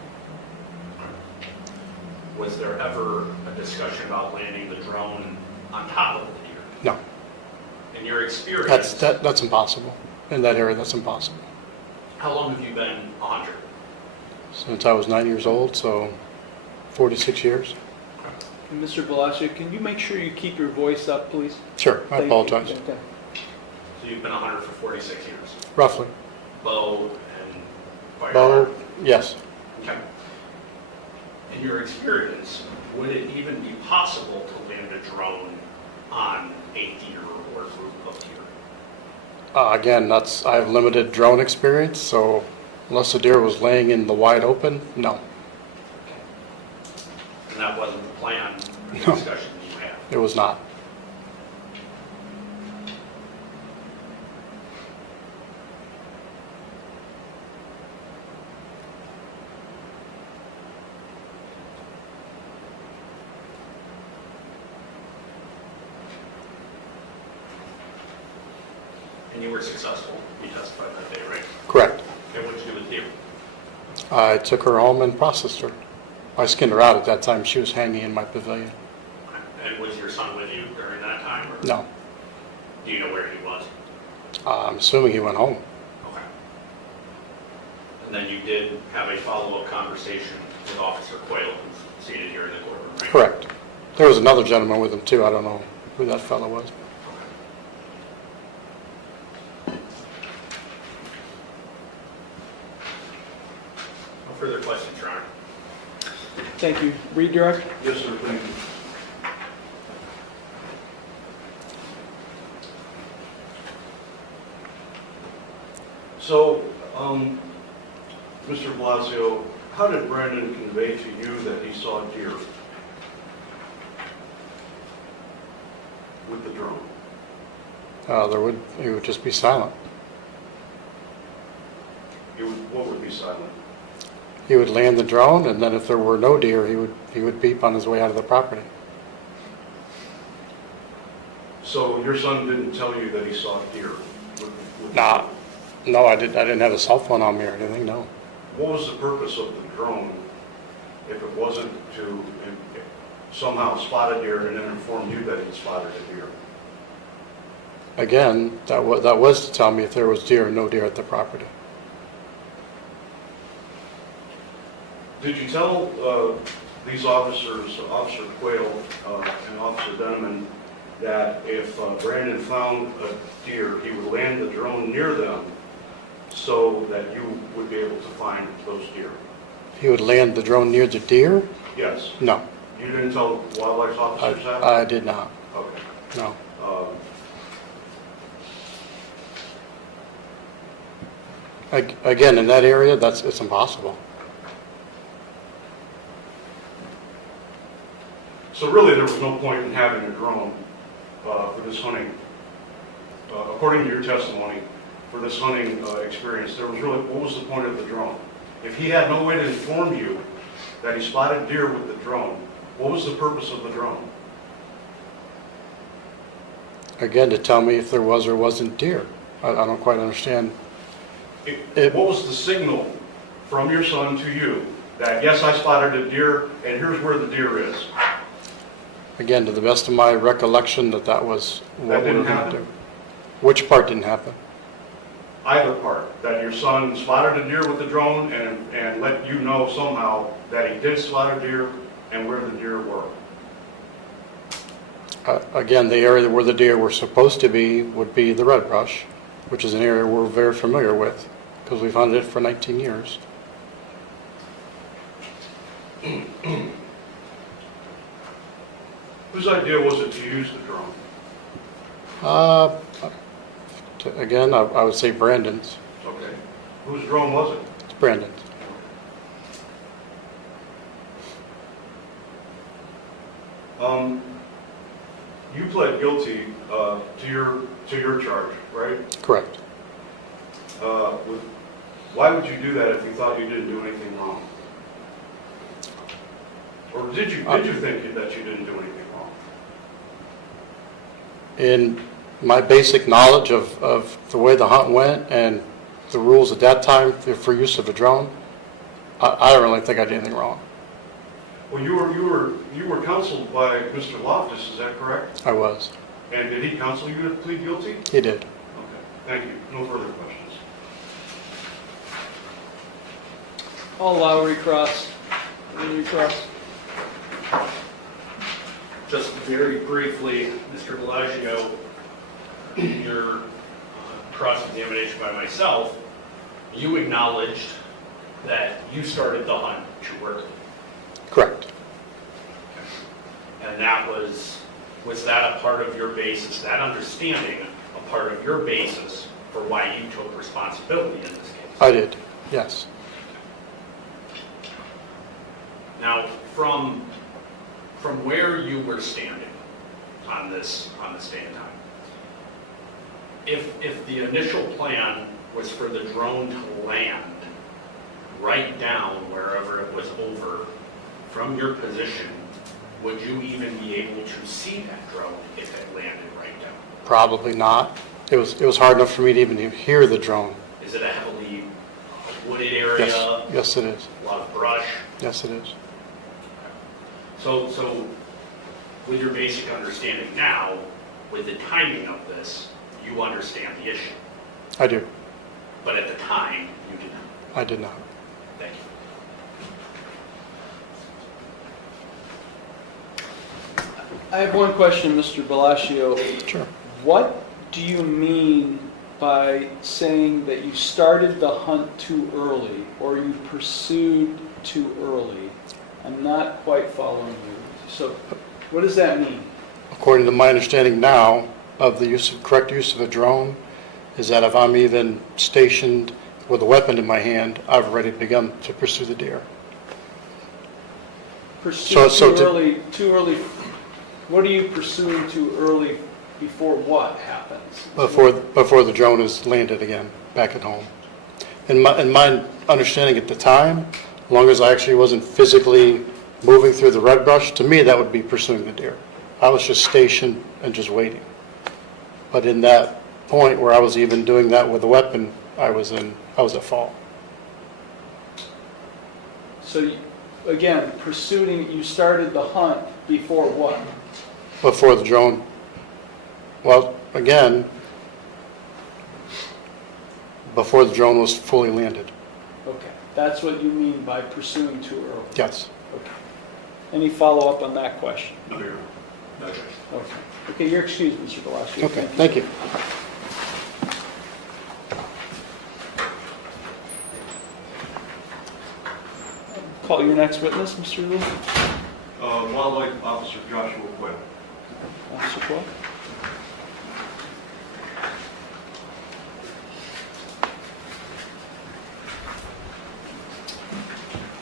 Was there ever a discussion about landing the drone on top of the deer? No. In your experience, That's impossible. In that area, that's impossible. how long have you been a hunter? Since I was 9 years old, so 46 years. Mr. Bellagio, can you make sure you keep your voice up, please? Sure, I Thank you. apologize. Okay. So you've been a hunter for 46 years. Roughly. bow and firearm? Bow, yes. Okay. In your experience, would it even be possible to land a drone on a deer or group of deer? Again, I have limited drone experience, so unless the deer was laying in the wide open, no, And that wasn't the plan, the No. discussion you had? it was not. And you were successful, you testified that day, right? Correct. Okay, what did you do with deer? I took her home and processed her. I skinned her out at that time. She was hanging in my pavilion. And was your son with you during that time? Or No, do you know where he was? I'm assuming he went home. Okay. And then you did have a follow-up conversation with Officer Quail, who's seated here in the courtroom, right? Correct. There was another gentleman with him too. I don't know who that fellow was. No further questions, Your Honor? Thank you. Redirect? Yes, sir, thank you. So, Mr. Blasio, how did Brandon convey to you that he saw deer with the drone? He would just be silent. What would be silent? He would land the drone, and then if there were no deer, he would beep on his way out of the property. So your son didn't tell you that he saw deer? Nah, no, I didn't have a cell phone on me or anything. No. What was the purpose of the drone if it wasn't to somehow spot a deer and then inform you that he spotted a deer? Again, that was to tell me if there was deer or no deer at the property. Did you tell these officers, Officer Quail and Officer Denneman, that if Brandon found a deer, he would land the drone near them so that you would be able to find those deer? He would land the drone near the deer? Yes. No, You didn't tell wildlife officers that? I did not. Okay. No. Again, in that area, it's impossible. So really, there was no point in having a drone for this hunting. According to your testimony, for this hunting experience, what was the point of the drone? If he had no way to inform you that he spotted deer with the drone, what was the purpose of the drone? Again, to tell me if there was or wasn't deer. I don't quite understand. What was the signal from your son to you that, yes, I spotted a deer, and here's where the deer is? Again, to the best of my recollection, that was what we were That didn't going to happen? do. Which part didn't happen? Either part, that your son spotted a deer with the drone and let you know somehow that he did spot a deer and where the deer were. Again, the area where the deer were supposed to be would be the red brush, which is an area we're very familiar with because we've hunted it for 19 years. Whose idea was it to use the drone? Again, I would say Brandon's. Okay. Whose drone was it? It's Brandon's. You pled guilty to your charge, right? Correct. Why would you do that if you thought you didn't do anything wrong? Or did you think that you didn't do anything wrong? In my basic knowledge of the way the hunt went and the rules at that time for use of a drone, I don't really think I did anything wrong. Well, you were counseled by Mr. Loftus, is that correct? I was. And did he counsel you to plead guilty? He did. Okay, thank you. No further questions. I'll allow recross. Recross. Just very briefly, Mr. Bellio, your cross-examination by myself you acknowledged that you started the hunt too early. Correct. And that was that a part of your basis, that understanding, a part of your basis for why you took responsibility in this case? I did, yes. Now, from where you were standing on this day and time, if the initial plan was for the drone to land right down wherever it was over, from your position, would you even be able to see that drone if it landed right down? Probably not. It was hard enough for me to even hear the drone. Is it a heavily wooded area? Yes, it is. A lot of brush? Yes, it is. So with your basic understanding now, with the timing of this, you understand the issue. I do. But at the time, you did not. I did not. Thank you. I have one question, Mr. Bellio. Sure. What do you mean by saying that you started the hunt too early or you pursued too early? I'm not quite following you. So what does that mean? According to my understanding now of the correct use of a drone, is that if I'm even stationed with a weapon in my hand, I've already begun to pursue the deer. Pursue So too early. What are you pursuing too early before what happens? Before the drone is landed again back at home. In my understanding at the time, as long as I actually wasn't physically moving through the red brush, to me that would be pursuing the deer. I was just stationed and just waiting. But in that point where I was even doing that with a weapon, I was at fault. So again, you started the hunt before what? Before the drone, well, again, before the drone was fully landed. Okay, that's what you mean by pursuing too early. Yes. Okay. Any follow-up on that question? No, Your Honor. Okay. Okay, you're excused, Mr. Bellio. Okay, thank you. Call your next witness, Mr. Lee. Wildlife Officer Joshua Quail. Officer Quail.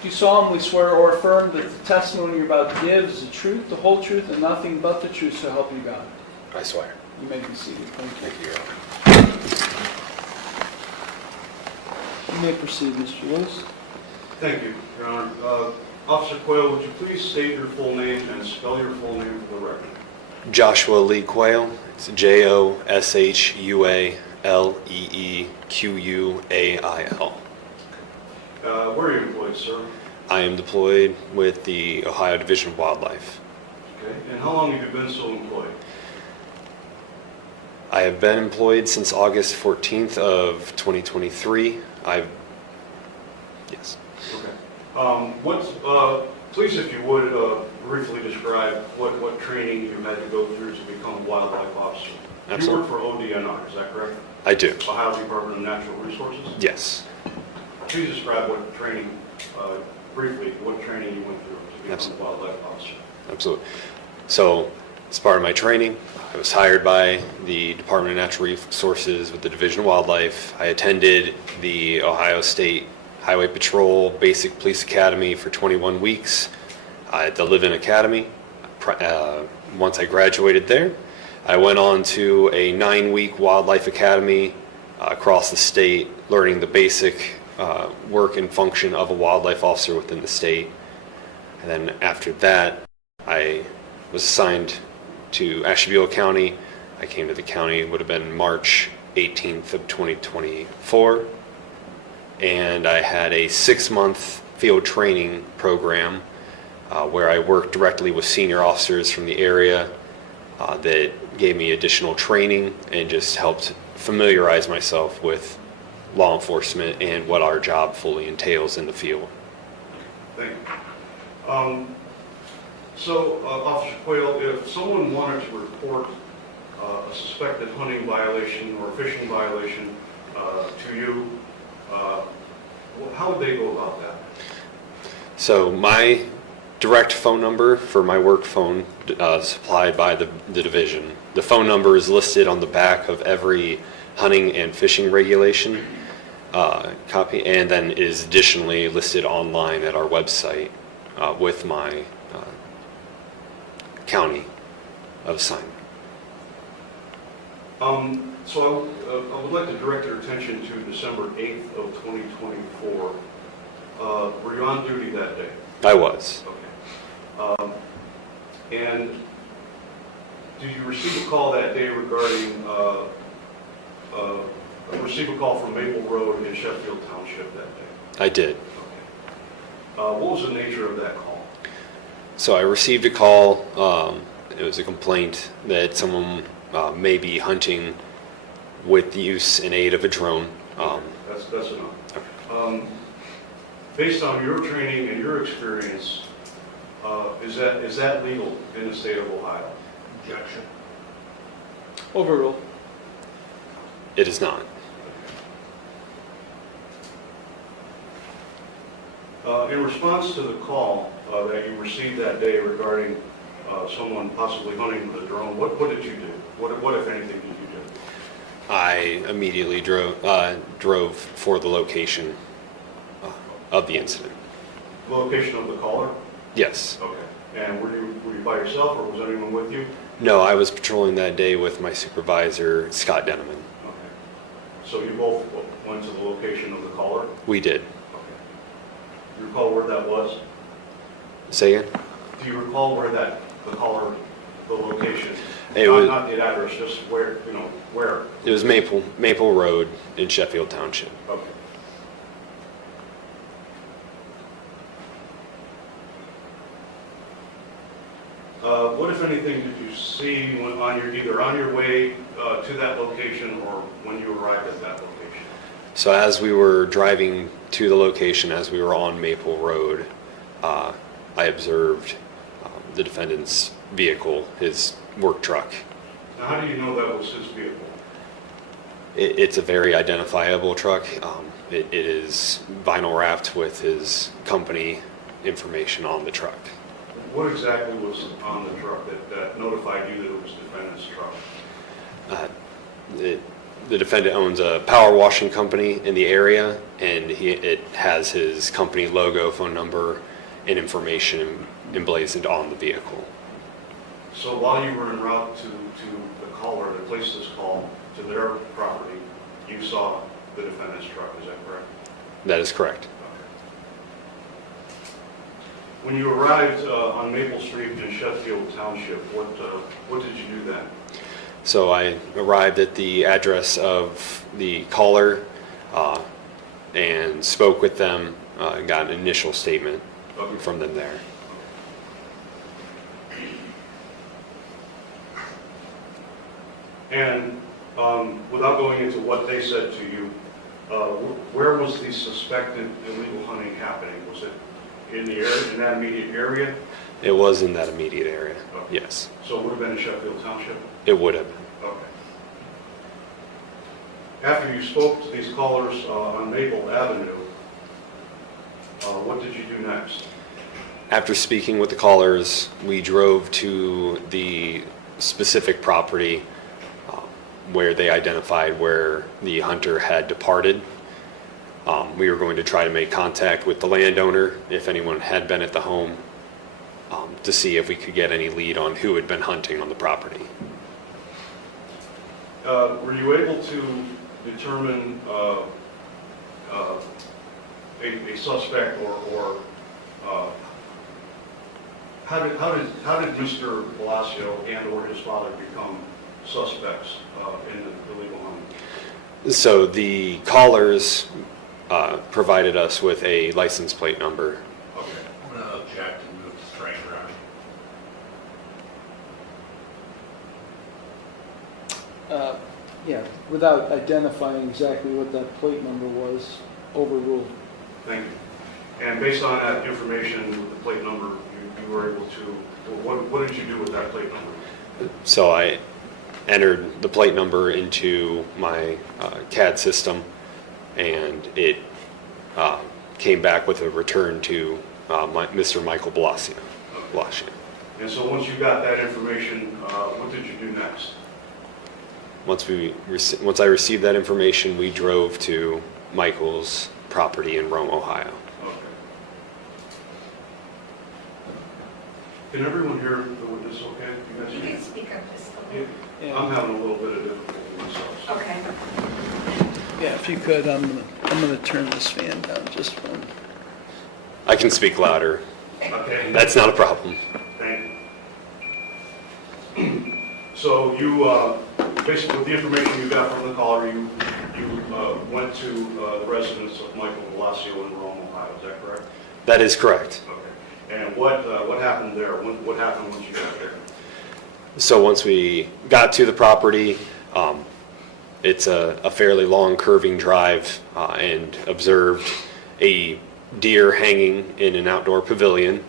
Do you solemnly swear or affirm that the testimony you're about to give is the truth, the whole truth, and nothing but the truth, so help you God? I swear. You may be seated. Thank you. Thank you, Your Honor. You may proceed, Mr. Lewis. Thank you, Your Honor. Officer Quail, would you please state your full name and spell your full name for the record? Joshua Lee Quail. It's JOSHUALEEQUAIL. Where are you employed, sir? I am deployed with the Ohio Division of Wildlife. Okay. And how long have you been so employed? I have been employed since August 14th of 2023. Yes. Okay. Please, if you would, briefly describe what training you had to go through to become a wildlife officer. Absolutely. You work for ODNR, is that correct? I do. Ohio Department of Natural Resources? Yes. Please describe what training, briefly, what training you went through to become Absolutely. a wildlife officer. Absolutely. So, as part of my training, I was hired by the Department of Natural Resources with the Division of Wildlife. I attended the Ohio State Highway Patrol Basic Police Academy for 21 weeks at the Live-In Academy. Once I graduated there, I went on to a 9-week Wildlife Academy across the state, learning the basic work and function of a wildlife officer within the state. And then after that, I was assigned to Ashtabula County. I came to the county, it would have been March 18th of 2024. And I had a 6-month field training program where I worked directly with senior officers from the area that gave me additional training and just helped familiarize myself with law enforcement and what our job fully entails in the field. Thank you. Officer Quail, if someone wanted to report a suspected hunting violation or fishing violation to you, how would they go about that? So my direct phone number for my work phone supplied by the division. The phone number is listed on the back of every hunting and fishing regulation copy, and then is additionally listed online at our website with my county of assignment. So I would like to direct your attention to December 8th of 2024. Were you on duty that day? I was. Okay. And did you receive a call that day regarding, receive a call from Maple Road in Sheffield Township that day? I did. Okay. What was the nature of that call? So I received a call. It was a complaint that someone may be hunting with the use and aid of a drone. That's enough. Based on your training and your experience, is that legal in the state of Ohio? Objection. Overruled. It is not. In response to the call that you received that day regarding someone possibly hunting with a drone, what did you do? What if anything, did you do? I immediately drove for the location of the incident. The location of the caller? Yes. Okay. And were you by yourself, or was anyone with you? No, I was patrolling that day with my supervisor, Scott Denneman. Okay. So you both went to the location of the caller? We did. Okay. Do you recall where that was? Say again? Do you recall where the caller, the location? It was, not the address, just where, where? it was Maple Road in Sheffield Township. Okay. What, if anything, did you see when either on your way to that location or when you arrived at that location? So as we were driving to the location, as we were on Maple Road, I observed the defendant's vehicle, his work truck. Now, how do you know that was his vehicle? It's a very identifiable truck. It is vinyl wrapped with his company information on the truck. What exactly was on the truck that notified you that it was the defendant's truck? The defendant owns a power washing company in the area, and it has his company logo, phone number, and information emblazoned on the vehicle. So while you were en route to the caller that placed this call to their property, you saw the defendant's truck, is that correct? That is correct. When you arrived on Maple Street in Sheffield Township, what did you do then? So I arrived at the address of the caller and spoke with them, and got an initial statement from them there. And without going into what they said to you, where was the suspected illegal hunting happening? Was it in the area, in that immediate area? It was in that immediate area, Okay. yes. So it would have been in Sheffield Township? It would have been. Okay. After you spoke to these callers on Maple Avenue, what did you do next? After speaking with the callers, we drove to the specific property where they identified where the hunter had departed. We were going to try to make contact with the landowner, if anyone had been at the home, to see if we could get any lead on who had been hunting on the property. Were you able to determine a suspect, or how did Mr. Bellio and or his father become suspects in the illegal hunting? So the callers provided us with a license plate number. Okay. I'm going to object and move to strike ground. Yeah, without identifying exactly what that plate number was, overruled. Thank you. And based on that information with the plate number, you were able to, what did you do with that plate number? So I entered the plate number into my CAD system and it came back with a return to Mr. Michael Bellio. And so once you got that information, what did you do next? Once I received that information, we drove to Michael's property in Rome, Ohio. Okay. Can everyone hear the witness okay? You guys You hear? can speak up just a little. I'm having a little bit of difficulty myself. so- Okay. Yeah, if you could, I'm gonna turn this fan down just one. I can speak louder. Okay. That's not a problem. Thank you. So you, basically, with the information you got from the caller, you went to the residence of Michael Bellio in Rome, Ohio, is that correct? That is correct. Okay. And what happened there? What happened once you got there? So once we got to the property, it's a fairly long curving drive, and observed a deer hanging in an outdoor pavilion,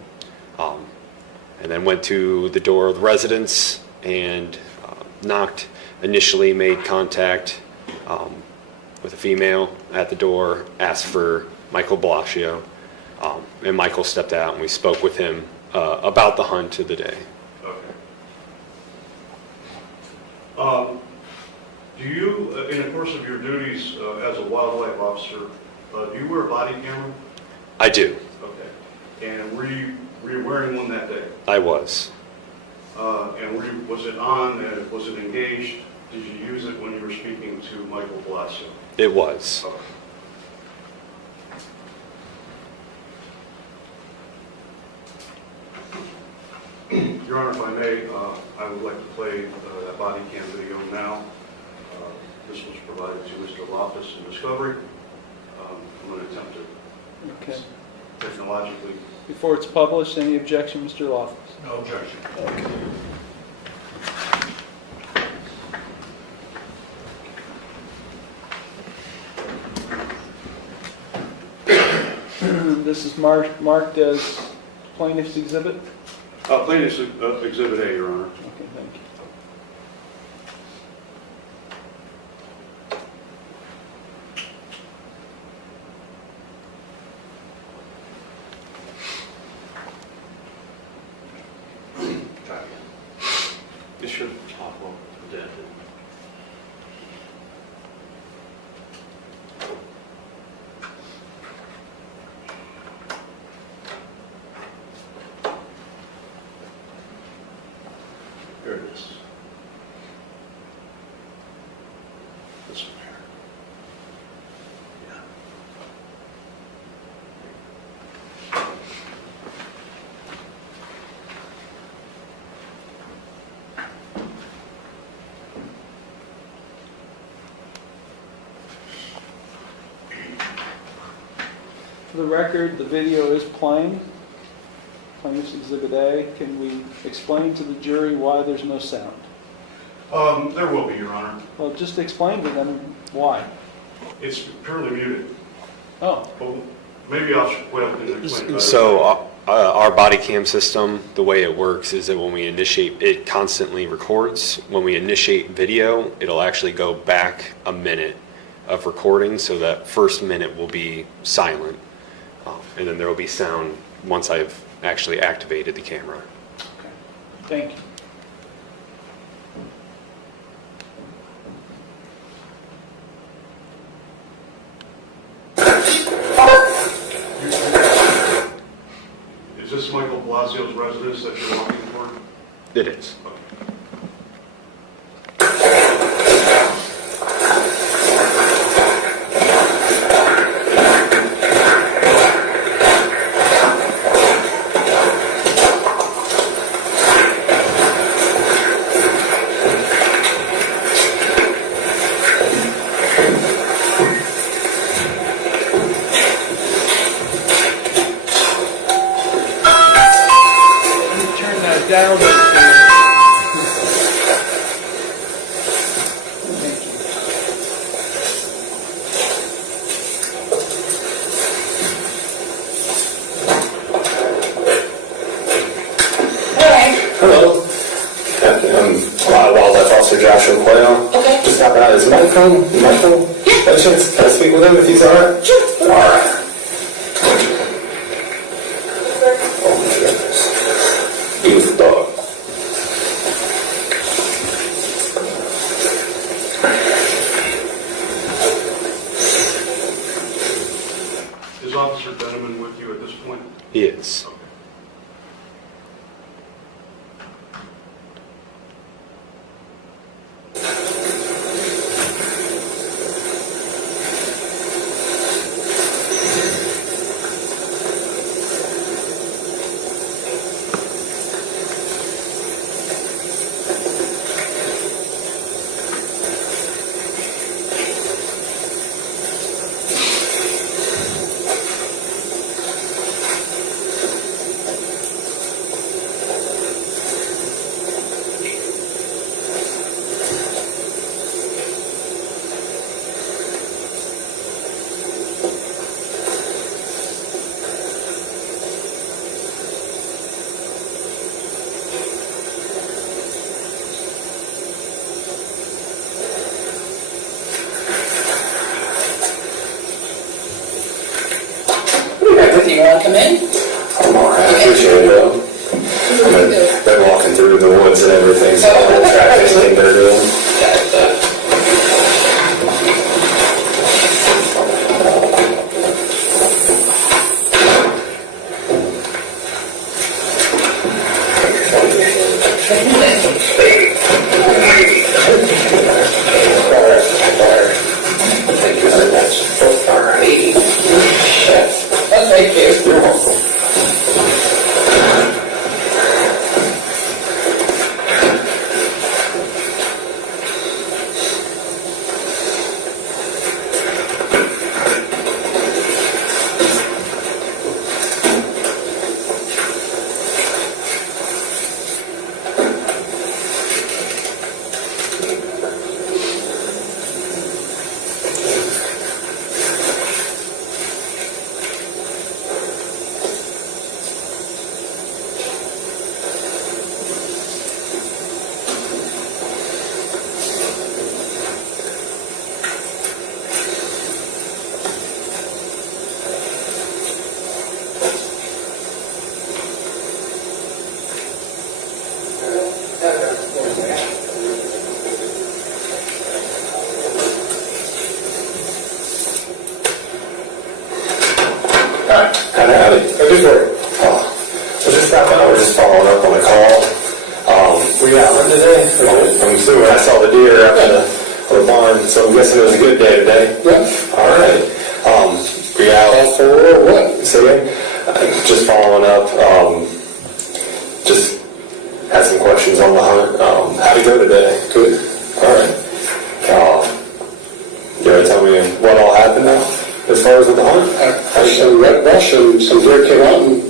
and then went to the door of the residence and knocked, initially made contact with a female at the door, asked for Michael Bellio, and Michael stepped out and we spoke with him about the hunt of the day. Okay. Do you, in the course of your duties as a wildlife officer, do you wear a body camera? I do. Okay. And were you wearing one that day? I was. And was it on? Was it engaged? Did you use it when you were speaking to Michael Bellio? It was. Okay. Your Honor, if I may, I would like to play that body cam video now. This was provided to Mr. Loftus in discovery. I'm going to attempt to Okay. technologically. Before it's published, any objection, Mr. Loftus? No objection. Okay. This is marked as plaintiff's exhibit? Plaintiff's Exhibit A, Your Honor. Okay, thank you. It should pop up dead. Here it is. This one here. Yeah. For the record, the video is playing. Plaintiff's Exhibit A. Can we explain to the jury why there's no sound? There will be, Your Honor. Well, just explain to them why. It's purely muted. Oh, But maybe I'll Quail can explain better. So our body cam system, the way it works is that when we initiate, it constantly records. When we initiate video, it'll actually go back a minute of recording, so that first minute will be silent. And then there will be sound once I've actually activated the camera. okay. Thank you. Is this Michael Bellio's residence that you're walking toward? It is. Turn that down. Thank you. Hello. Wildlife Officer Joshua Quail. Okay. Just stopping out. Is Mike home? Mike home? Yeah. a chance, can I speak with him if he's all right? Sure. All right. Oh my goodness. He was a dog. Is Officer Benjamin with you at this point? He is. Okay. You want to come in? I'm all right. I appreciate it, though. I've been walking through the woods and everything, so I don't track anything they're doing. Thank you very much. All right. Thank you. You're welcome. Howdy. So just got by, we're just following up on a call. Were you out hunting today? I'm assuming I saw the deer up in the barn, so I'm guessing it was a good day today. Yeah. All right. Were you out all four or what? Say again? Just following up. Just had some questions on the hunt. How'd it go today? Good. All right. You want to tell me what all happened now? As far as with the hunt? Some red brush and some deer came out, and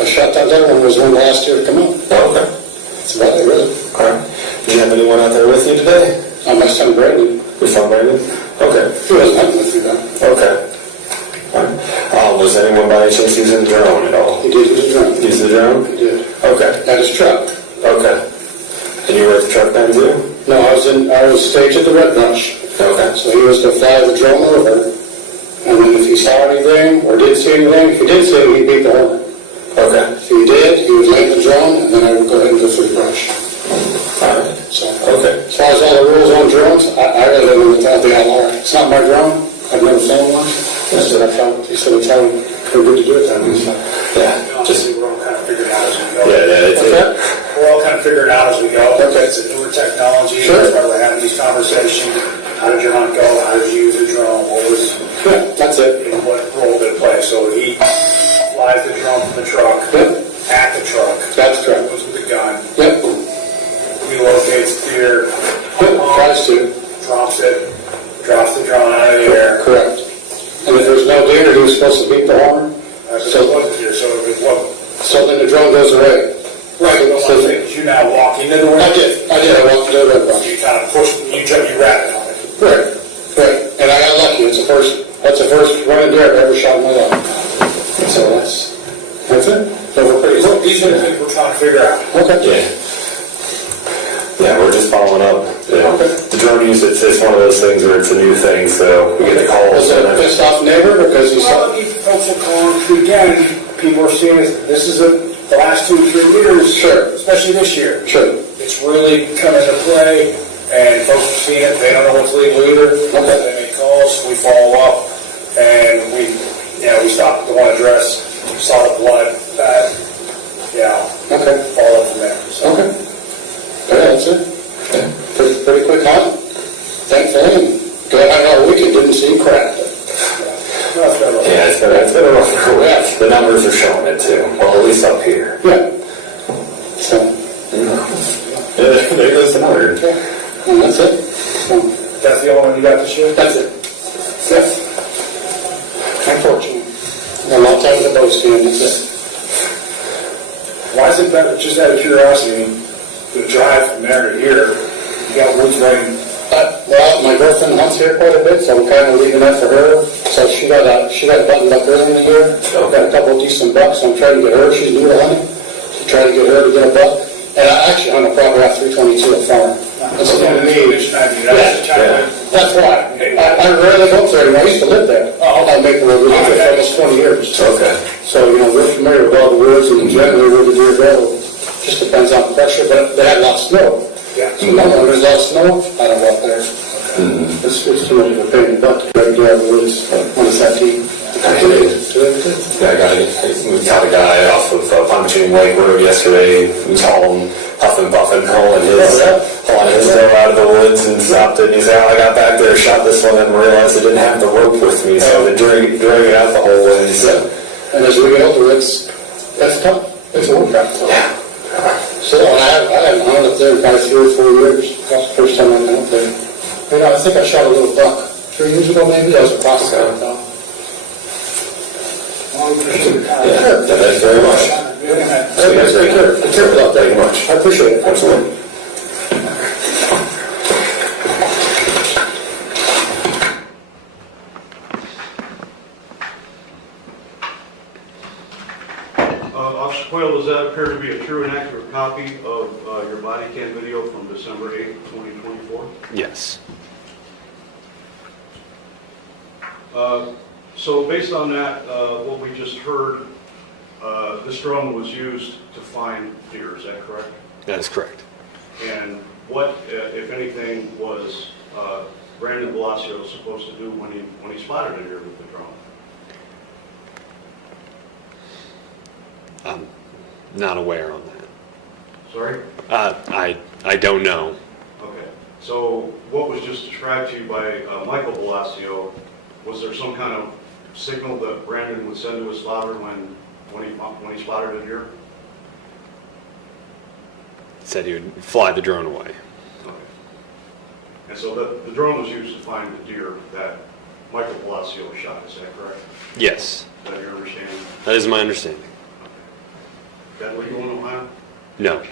I shot that other one. Was one of the last deer to come out. Oh, okay. That's about it, really. Okay. Did you have anyone out there with you today? My son Brandon. Your son Brandon? Okay. He wasn't hunting with me, though. Okay. All right. Was anyone by any chance using the drone at all? He did use a drone. Use the drone? He did. Okay. At his truck. Okay. And you were at the truck then too? No, I was staged at the red brush. Okay. So he was to fly the drone over, and then if he saw anything or did see anything, if he did see anything, he'd beat the horn. Okay. If he did, he would land the drone, and then I would go ahead and go through the brush. All right. So, Okay. as far as all the rules on drones, I really don't know what the outlaw. It's not my drone. I've never flown one. That's what I found. He said it's how we're good to do it. Yeah. Honestly, we're all kind of figuring out as we go. Yeah. What's that? We're all kind of figuring out as we go. Okay. It's a newer technology. Sure. That's why we're having these conversations. How did your hunt go? How did you use the drone? What was, Yeah, that's it. what role did it play? So he flies the drone from the truck, Yep. at the truck, That's correct. goes with the gun, Yep. relocates the deer, Yep. Tries to. drops the drone out of the air. Correct. And if there's no deer, he was supposed to beat the horn. So it wasn't deer, so it wasn't. So then the drone goes away. Right, but what I'm saying is you now walk into the I did. I walked into the red brush. You kind of push, you rabbit on it. Right. And I got lucky. That's the first running deer I've ever shot in my life. So that's it. So we're pretty These are the things we're trying to figure out. Okay. Yeah. Yeah, we're just just following up. The drone use, it's one of those things where it's a new thing, so we get the calls. Was it a pissed off neighbor because he saw? Well, folks are calling again. People are seeing this is the last 2 or 3 years, Sure. especially this year. Sure. It's really coming into play, and folks are seeing it. They don't know what's legal either. They make calls, we follow up, and we stopped at the one address, saw the blood, Okay. follow up from there. So. Okay. Yeah, that's it. Yeah. Pretty quick hunt. Thankfully, good. I don't know, we didn't see crap. No, it's better. Yeah, it's been a rough week. The numbers are showing it too. Well, at least up here. Yeah. So, There goes another. and that's it. So, That's the only one you got this year? that's it. Yes. Unfortunately. A long time at the boat stand, that's it. Why is it better, just out of curiosity, to drive from there to here, you got woods right? Well, my girlfriend hunts here quite a bit, so I'm kind of leaving that for her. So she got buttoned up early in the year. I've got a couple of decent bucks, so I'm trying to get her. She's new to hunting. So trying to get her to get a buck. And I actually hunt a proper F322 at farm. That's what I mean. That's why. I rarely go up there anymore. I used to live there. I make the road. We lived there for almost 20 years. Okay. So, we're familiar with all the woods and generally where the deer go. Just depends on pressure, but they had a lot of snow. Yeah. So when there's a lot of snow, I don't go up there. It's too much of a pain in the butt to try to get out of the woods when it's that deep. Yeah, we caught a guy off of Pontoon Lake Road yesterday. We saw him huffing, puffing, hauling his doe out of the woods and stopped it. And he said, I got back there, shot this one, and realized I didn't have the rope with me, so I drag it out the whole way. So. And as we get older, that's tough. It's a workout. So I haven't hunted up there in probably 3 or 4 years. That's the first time I went up there. I think I shot a little buck 3 years ago, maybe. That was a process. Thanks very much. Take care. Be careful out there. Thank you much. I appreciate it. Absolutely. Officer Quail, does that appear to be a true and accurate copy of your body cam video from December 8th, 2024? Yes. So based on that, what we just heard, this drone was used to find deer, is that correct? That is correct. And what, if anything, was Brandon Bellio supposed to do when he spotted a deer with the drone? I'm not aware on that. Sorry? I don't know. Okay. So what was just described to you by Michael Bellio, was there some kind of signal that Brandon would send to his father when he spotted a deer? Said he would fly the drone away. Okay. And so the drone was used to find the deer that Michael Bellio shot, is that correct? Yes. Is that your understanding? That is my understanding. Is that legal in Ohio? No.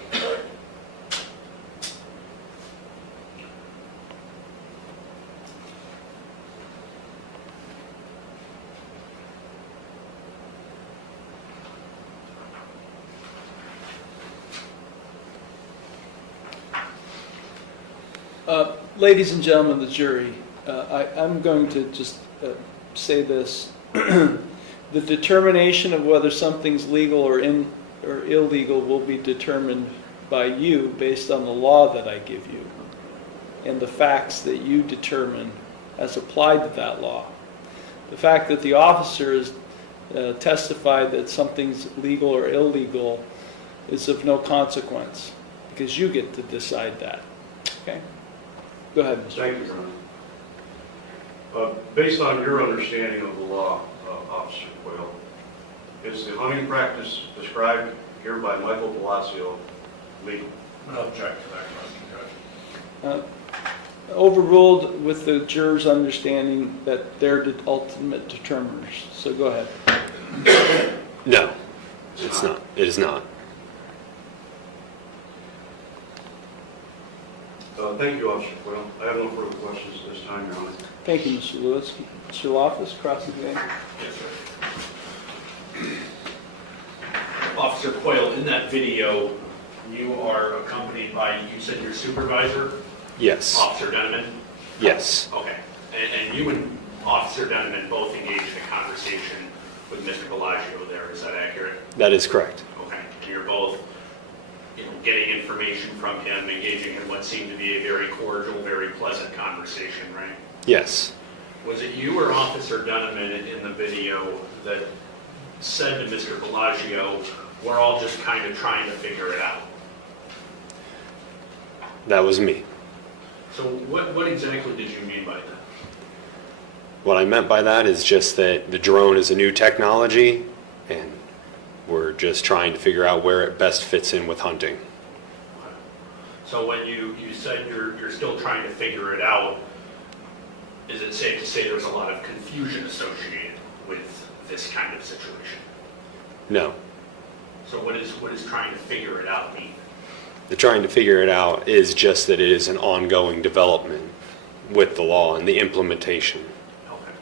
Ladies and gentlemen of the jury, I'm going to just say this. The determination of whether something's legal or illegal will be determined by you based on the law that I give you and the facts that you determine as applied to that law. The fact that the officer has testified that something's legal or illegal is of no consequence because you get to decide that. Okay? Go ahead, Mr. Thank you, Your Honor. Based on your understanding of the law, Officer Quail, is the hunting practice described here by Michael Bellio legal? No objection to that question, Judge. Overruled with the jurors' understanding that they're the ultimate determiners. So go ahead. No. It's not. It is not. Thank you, Officer Quail. I have no further questions at this time, Your Honor. Thank you, Mr. Lewis. Mr. Loftus, cross-examine. Yes, sir. Officer Quail, in that video, You are accompanied by, you said your supervisor, Yes. Officer Denneman? Yes. Okay. And you and Officer Denneman both engaged in a conversation with Mr. Bellagio there, is that accurate? That is correct. Okay. And you're both, getting information from him, engaging in what seemed to be a very cordial, very pleasant conversation, right? Yes. Was it you or Officer Denneman in the video that said to Mr. Bellagio, we're all just kind of trying to figure it out? That was me. So what exactly did you mean by that? What I meant by that is just that the drone is a new technology, and we're just trying to figure out where it best fits in with hunting. So when you said you're still trying to figure it out, is it safe to say there's a lot of confusion associated with this kind of situation? No. So what is trying to figure it out mean? The trying to figure it out is just that it is an ongoing development with the law and the implementation. Okay.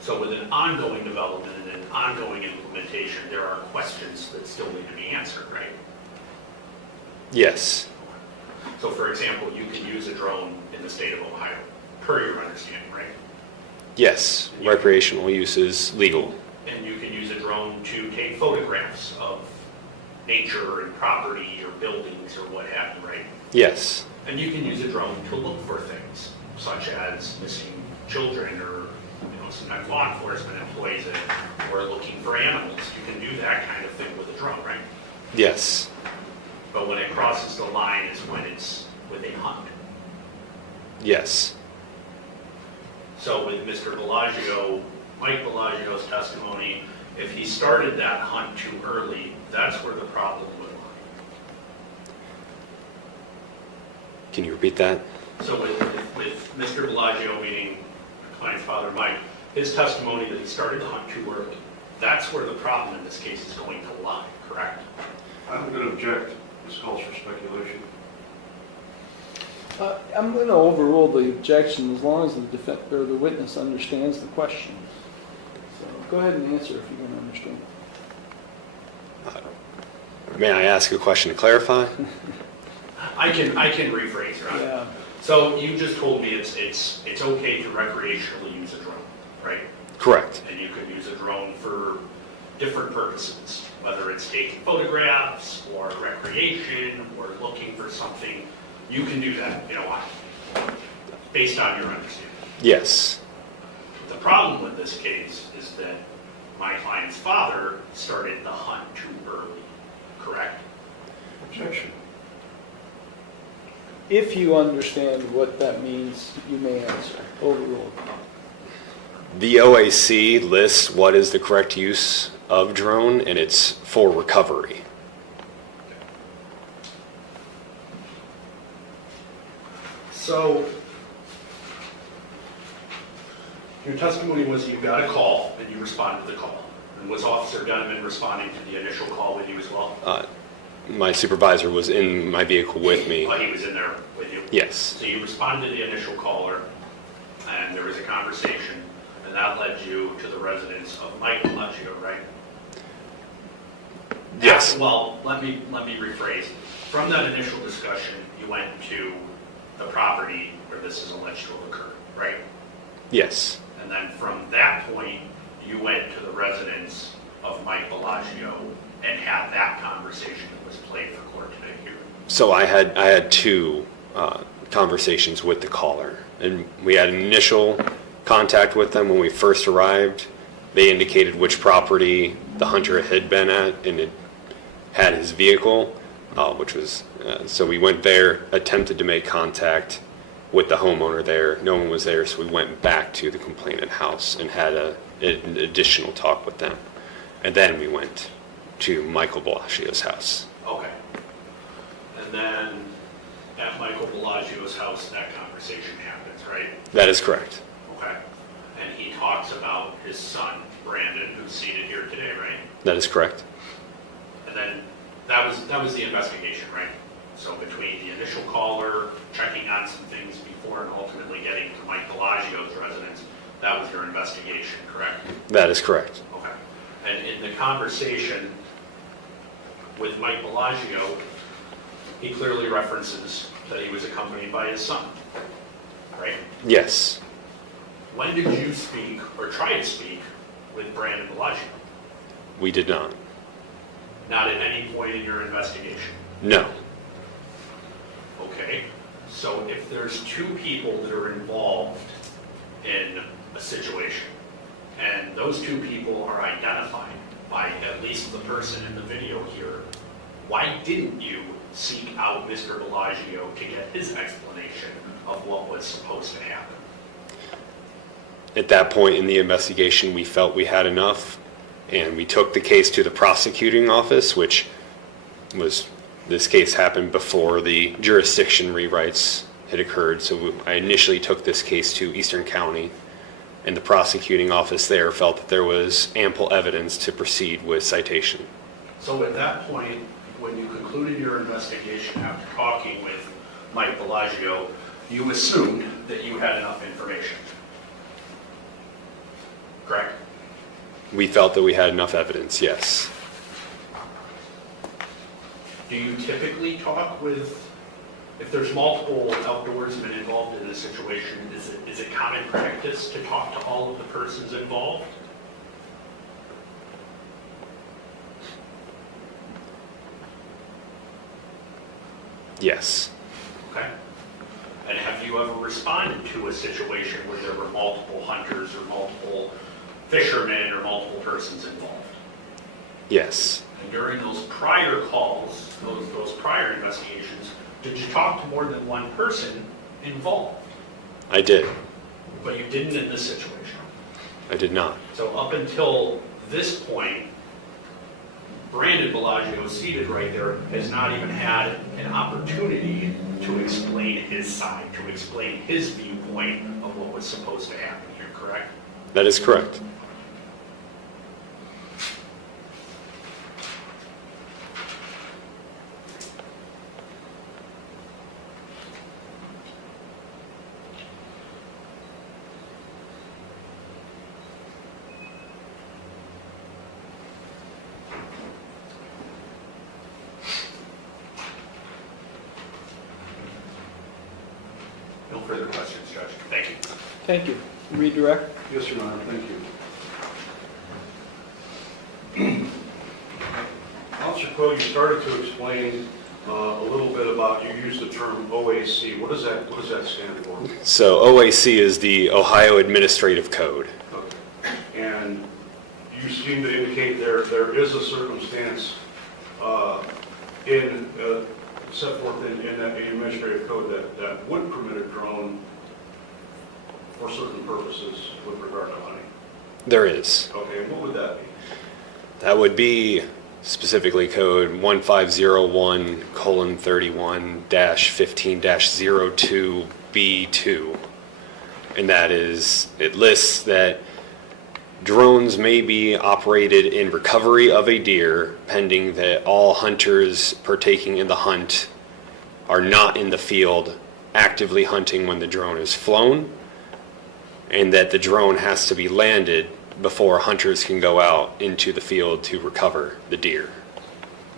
So with an ongoing development and an ongoing implementation, there are questions that still need to be answered, right? Yes. So for example, you can use a drone in the state of Ohio, per your understanding, right? Yes. Recreational use is legal. And you can use a drone to take photographs of nature and property or buildings or what have you, right? Yes. And you can use a drone to look for things, such as missing children or, sometimes law enforcement employees who are looking for animals. You can do that kind of thing with a drone, right? Yes. But when it crosses the line is when it's with a hunt. Yes. So with Mr. Bellagio, Mike Bellagio's testimony, if he started that hunt too early, that's where the problem would lie. Can you repeat that? So with Mr. Bellagio, meaning the client's father, Mike, his testimony that he started the hunt too early, that's where the problem in this case is going to lie, correct? I'm going to object. This calls for speculation. I'm going to overrule the objection as long as the witness understands the question. So go ahead and answer if you can understand. May I ask a question to clarify? I can rephrase, right? Yeah. So you just told me it's okay to recreationally use a drone, right? Correct. And you can use a drone for different purposes, whether it's taking photographs or recreation or looking for something. You can do that in Ohio, based on your understanding. Yes. The problem with this case is that my client's father started the hunt too early, correct? Objection. If you understand what that means, you may answer. Overruled. The OAC lists what is the correct use of drone, and it's for recovery. So, your testimony was you got a call and you responded to the call. And was Officer Denneman responding to the initial call with you as well? My supervisor was in my vehicle with me. Oh, he was in there with you? Yes. So you responded to the initial caller, and there was a conversation, and that led you to the residence of Mike Bellagio, right? Yes. Well, let me rephrase. From that initial discussion, you went to the property where this is alleged to have occurred, right? Yes. And then from that point, you went to the residence of Mike Bellagio and had that conversation that was played for court today here. So I had two conversations with the caller, and we had an initial contact with them when we first arrived. They indicated which property the hunter had been at, and it had his vehicle, which was so we went there, attempted to make contact with the homeowner there. No one was there, so we went back to the complainant house and had an additional talk with them, and then we went to Michael Bellagio's house. Okay. And then at Michael Bellagio's house, that conversation happens, right? That is correct. Okay. And he talks about his son, Brandon, who's seated here today, right? That is correct. And then that was the investigation, right? So between the initial caller, checking on some things before and ultimately getting to Mike Bellagio's residence, that was your investigation, correct? That is correct. Okay. And in the conversation with Mike Bellagio, he clearly references that he was accompanied by his son, right? Yes. When did you speak or try to speak with Brandon Bellio? We did not. Not at any point in your investigation? No. Okay, so if there's two people that are involved in a situation, and those two people are identified by at least the person in the video here, why didn't you seek out Mr. Bellio to get his explanation of what was supposed to happen? At that point in the investigation, we felt we had enough, and we took the case to the prosecuting office, which was, this case happened before the jurisdiction rewrites had occurred. So I initially took this case to Eastern County, and the prosecuting office there felt that there was ample evidence to proceed with citation. So at that point, when you concluded your investigation after talking with Mike Bellio, you assumed that you had enough information, correct? We felt that we had enough evidence, yes. Do you typically talk with, if there's multiple outdoorsmen involved in a situation, is it common practice to talk to all of the persons involved? Yes. Okay. And have you ever responded to a situation where there were multiple hunters or multiple fishermen or multiple persons involved? Yes. And during those prior calls, those prior investigations, did you talk to more than one person involved? I did. But you didn't in this situation. I did not. So up until this point, Brandon Bellio, seated right there, has not even had an opportunity to explain his side, to explain his viewpoint of what was supposed to happen here, correct? That is correct. No further questions, Judge. Thank you. Thank you. Redirect. Yes, Your Honor, thank you. Officer Quail, you started to explain a little bit about, you used the term OAC. What does that stand for? So OAC is the Ohio Administrative Code. Okay. And you seem to indicate there is a circumstance set forth in that administrative code that would permit a drone for certain purposes with regard to hunting. There is. Okay, and what would that be? That would be specifically code 1501:31-15-02B2. And that is, it lists that drones may be operated in recovery of a deer pending that all hunters partaking in the hunt are not in the field actively hunting when the drone is flown, and that the drone has to be landed before hunters can go out into the field to recover the deer.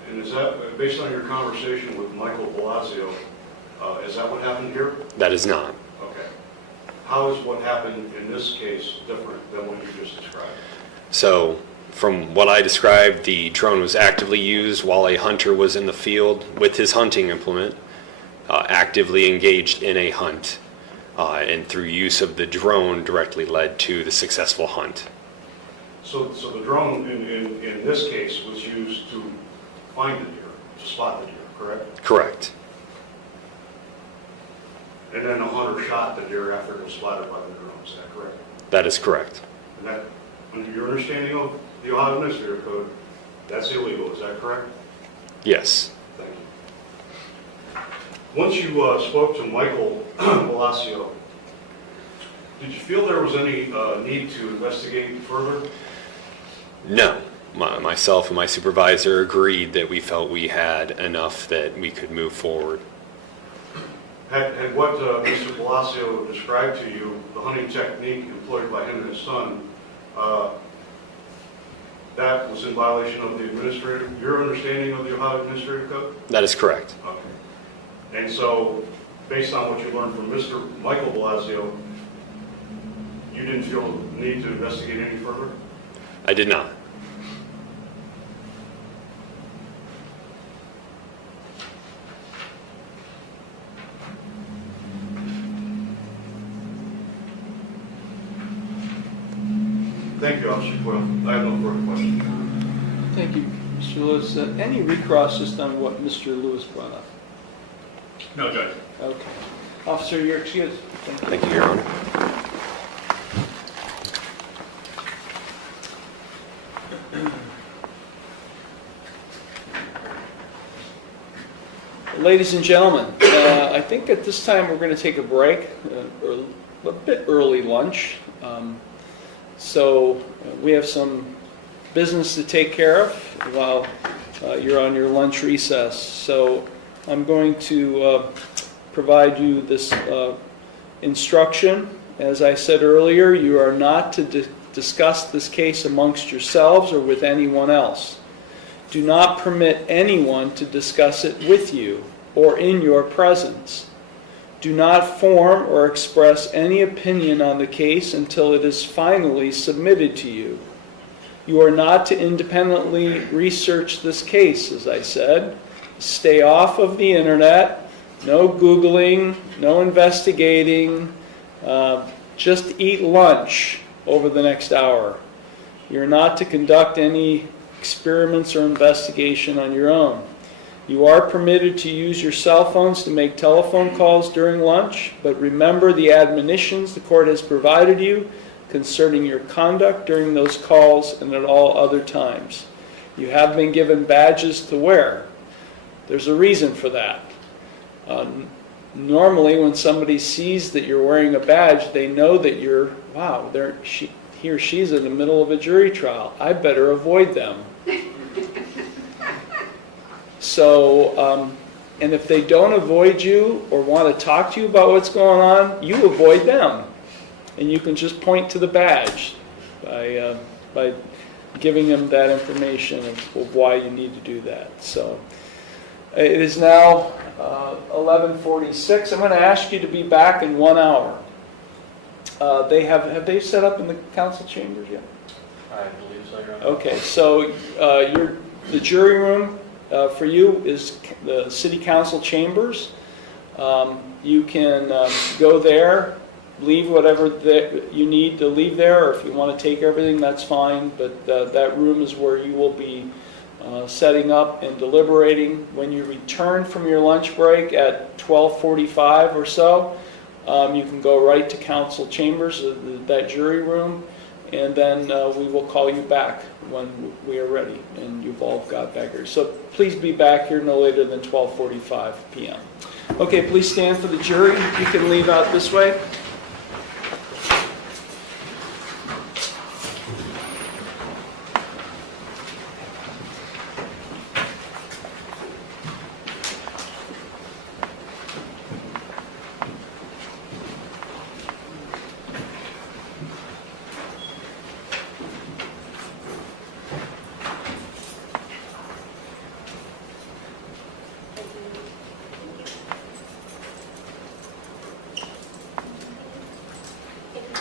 And is that, based on your conversation with Michael Bellio, is that what happened here? That is not. Okay. How is what happened in this case different than what you just described? So, from what I described, the drone was actively used while a hunter was in the field with his hunting implement, actively engaged in a hunt, and through use of the drone directly led to the successful hunt. So the drone in this case was used to find the deer, to spot the deer, correct? Correct. And then a hunter shot the deer after it was spotted by the drone, is that correct? That is correct. And that, under your understanding of the Ohio Administrative Code, that's illegal, is that correct? Yes. Thank you. Once you spoke to Michael Bellio, did you feel there was any need to investigate further? No. Myself and my supervisor agreed that we felt we had enough that we could move forward. Had what Mr. Bellio described to you, the hunting technique employed by him and his son, that was in violation of the your understanding of the Ohio Administrative Code? That is correct. Okay. And so, based on what you learned from Mr. Michael Bellio, you didn't feel the need to investigate any further? I did not. Thank you, Officer Quail. I have no further questions. Thank you, Mr. Lewis. Any recross just on what Mr. Lewis brought up? No, Judge. Okay. Officer, you're excused. Thank you. Thank you, Your Honor. Ladies and gentlemen, I think at this time we're going to take a break, or a bit early lunch. So we have some business to take care of while you're on your lunch recess. So I'm going to provide you this instruction. As I said earlier, you are not to discuss this case amongst yourselves or with anyone else. Do not permit anyone to discuss it with you or in your presence. Do not form or express any opinion on the case until it is finally submitted to you. You are not to independently research this case, as I said. Stay off of the internet. No Googling, no investigating. Just eat lunch over the next hour. You're not to conduct any experiments or investigation on your own. You are permitted to use your cell phones to make telephone calls during lunch, but remember the admonitions the court has provided you concerning your conduct during those calls and at all other times. You have been given badges to wear. There's a reason for that. Normally, when somebody sees that you're wearing a badge, they know that you're, wow, he or she's in the middle of a jury trial. I better avoid them. So, and if they don't avoid you or want to talk to you about what's going on, you avoid them. And you can just point to the badge by giving them that information of why you need to do that. So, it is now 11:46. I'm going to ask you to be back in 1 hour. Have they set up in the council chambers yet? I believe so, Your Honor. Okay, so the jury room for you is the city council chambers. You can go there, leave whatever you need to leave there, or if you want to take everything, that's fine. But that room is where you will be setting up and deliberating. When you return from your lunch break at 12:45 or so, you can go right to council chambers, that jury room, and then we will call you back when we are ready and you've all got back here. So please be back here no later than 12:45 p.m. Okay, please stand for the jury. You can leave out this way.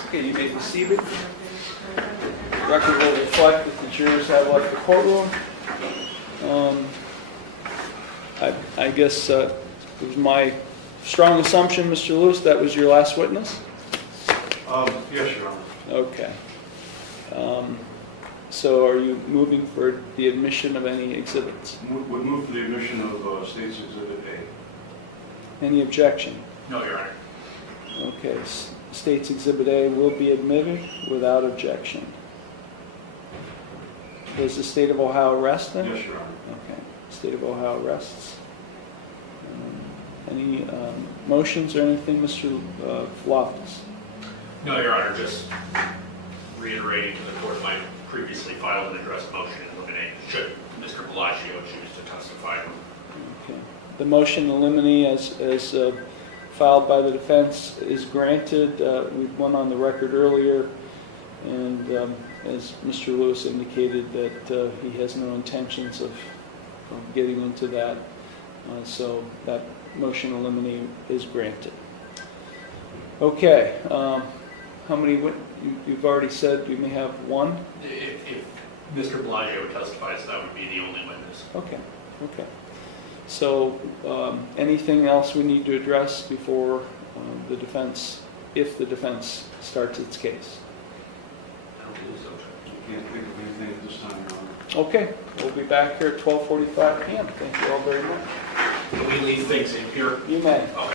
Okay, you may be seated. Record will reflect that the jurors have left the courtroom. I guess it was my strong assumption, Mr. Lewis, that was your last witness? Yes, Your Honor. Okay. So are you moving for the admission of any exhibits? Would move for the admission of State's Exhibit A. Any objection? No, Your Honor. Okay, State's Exhibit A will be admitted without objection. Does the State of Ohio rest then? Yes, Your Honor. Okay, State of Ohio rests. Any motions or anything, Mr. Loftus? No, Your Honor, just reiterating to the court my previously filed and addressed motion in limine should Mr. Bellio choose to testify. Okay. The motion in limine as filed by the defense is granted. We went on the record earlier, and as Mr. Lewis indicated that he has no intentions of getting into that So that motion to eliminate is granted. Okay, how many, you've already said you may have one? If Mr. Bellio testifies, that would be the only witness. Okay, okay. So anything else we need to address before the defense, if the defense starts its case? I don't believe so. You can't think of anything at this time, Your Honor. Okay, we'll be back here at 12:45 p.m. Thank you all very much. Can we leave things in here? You may. Okay.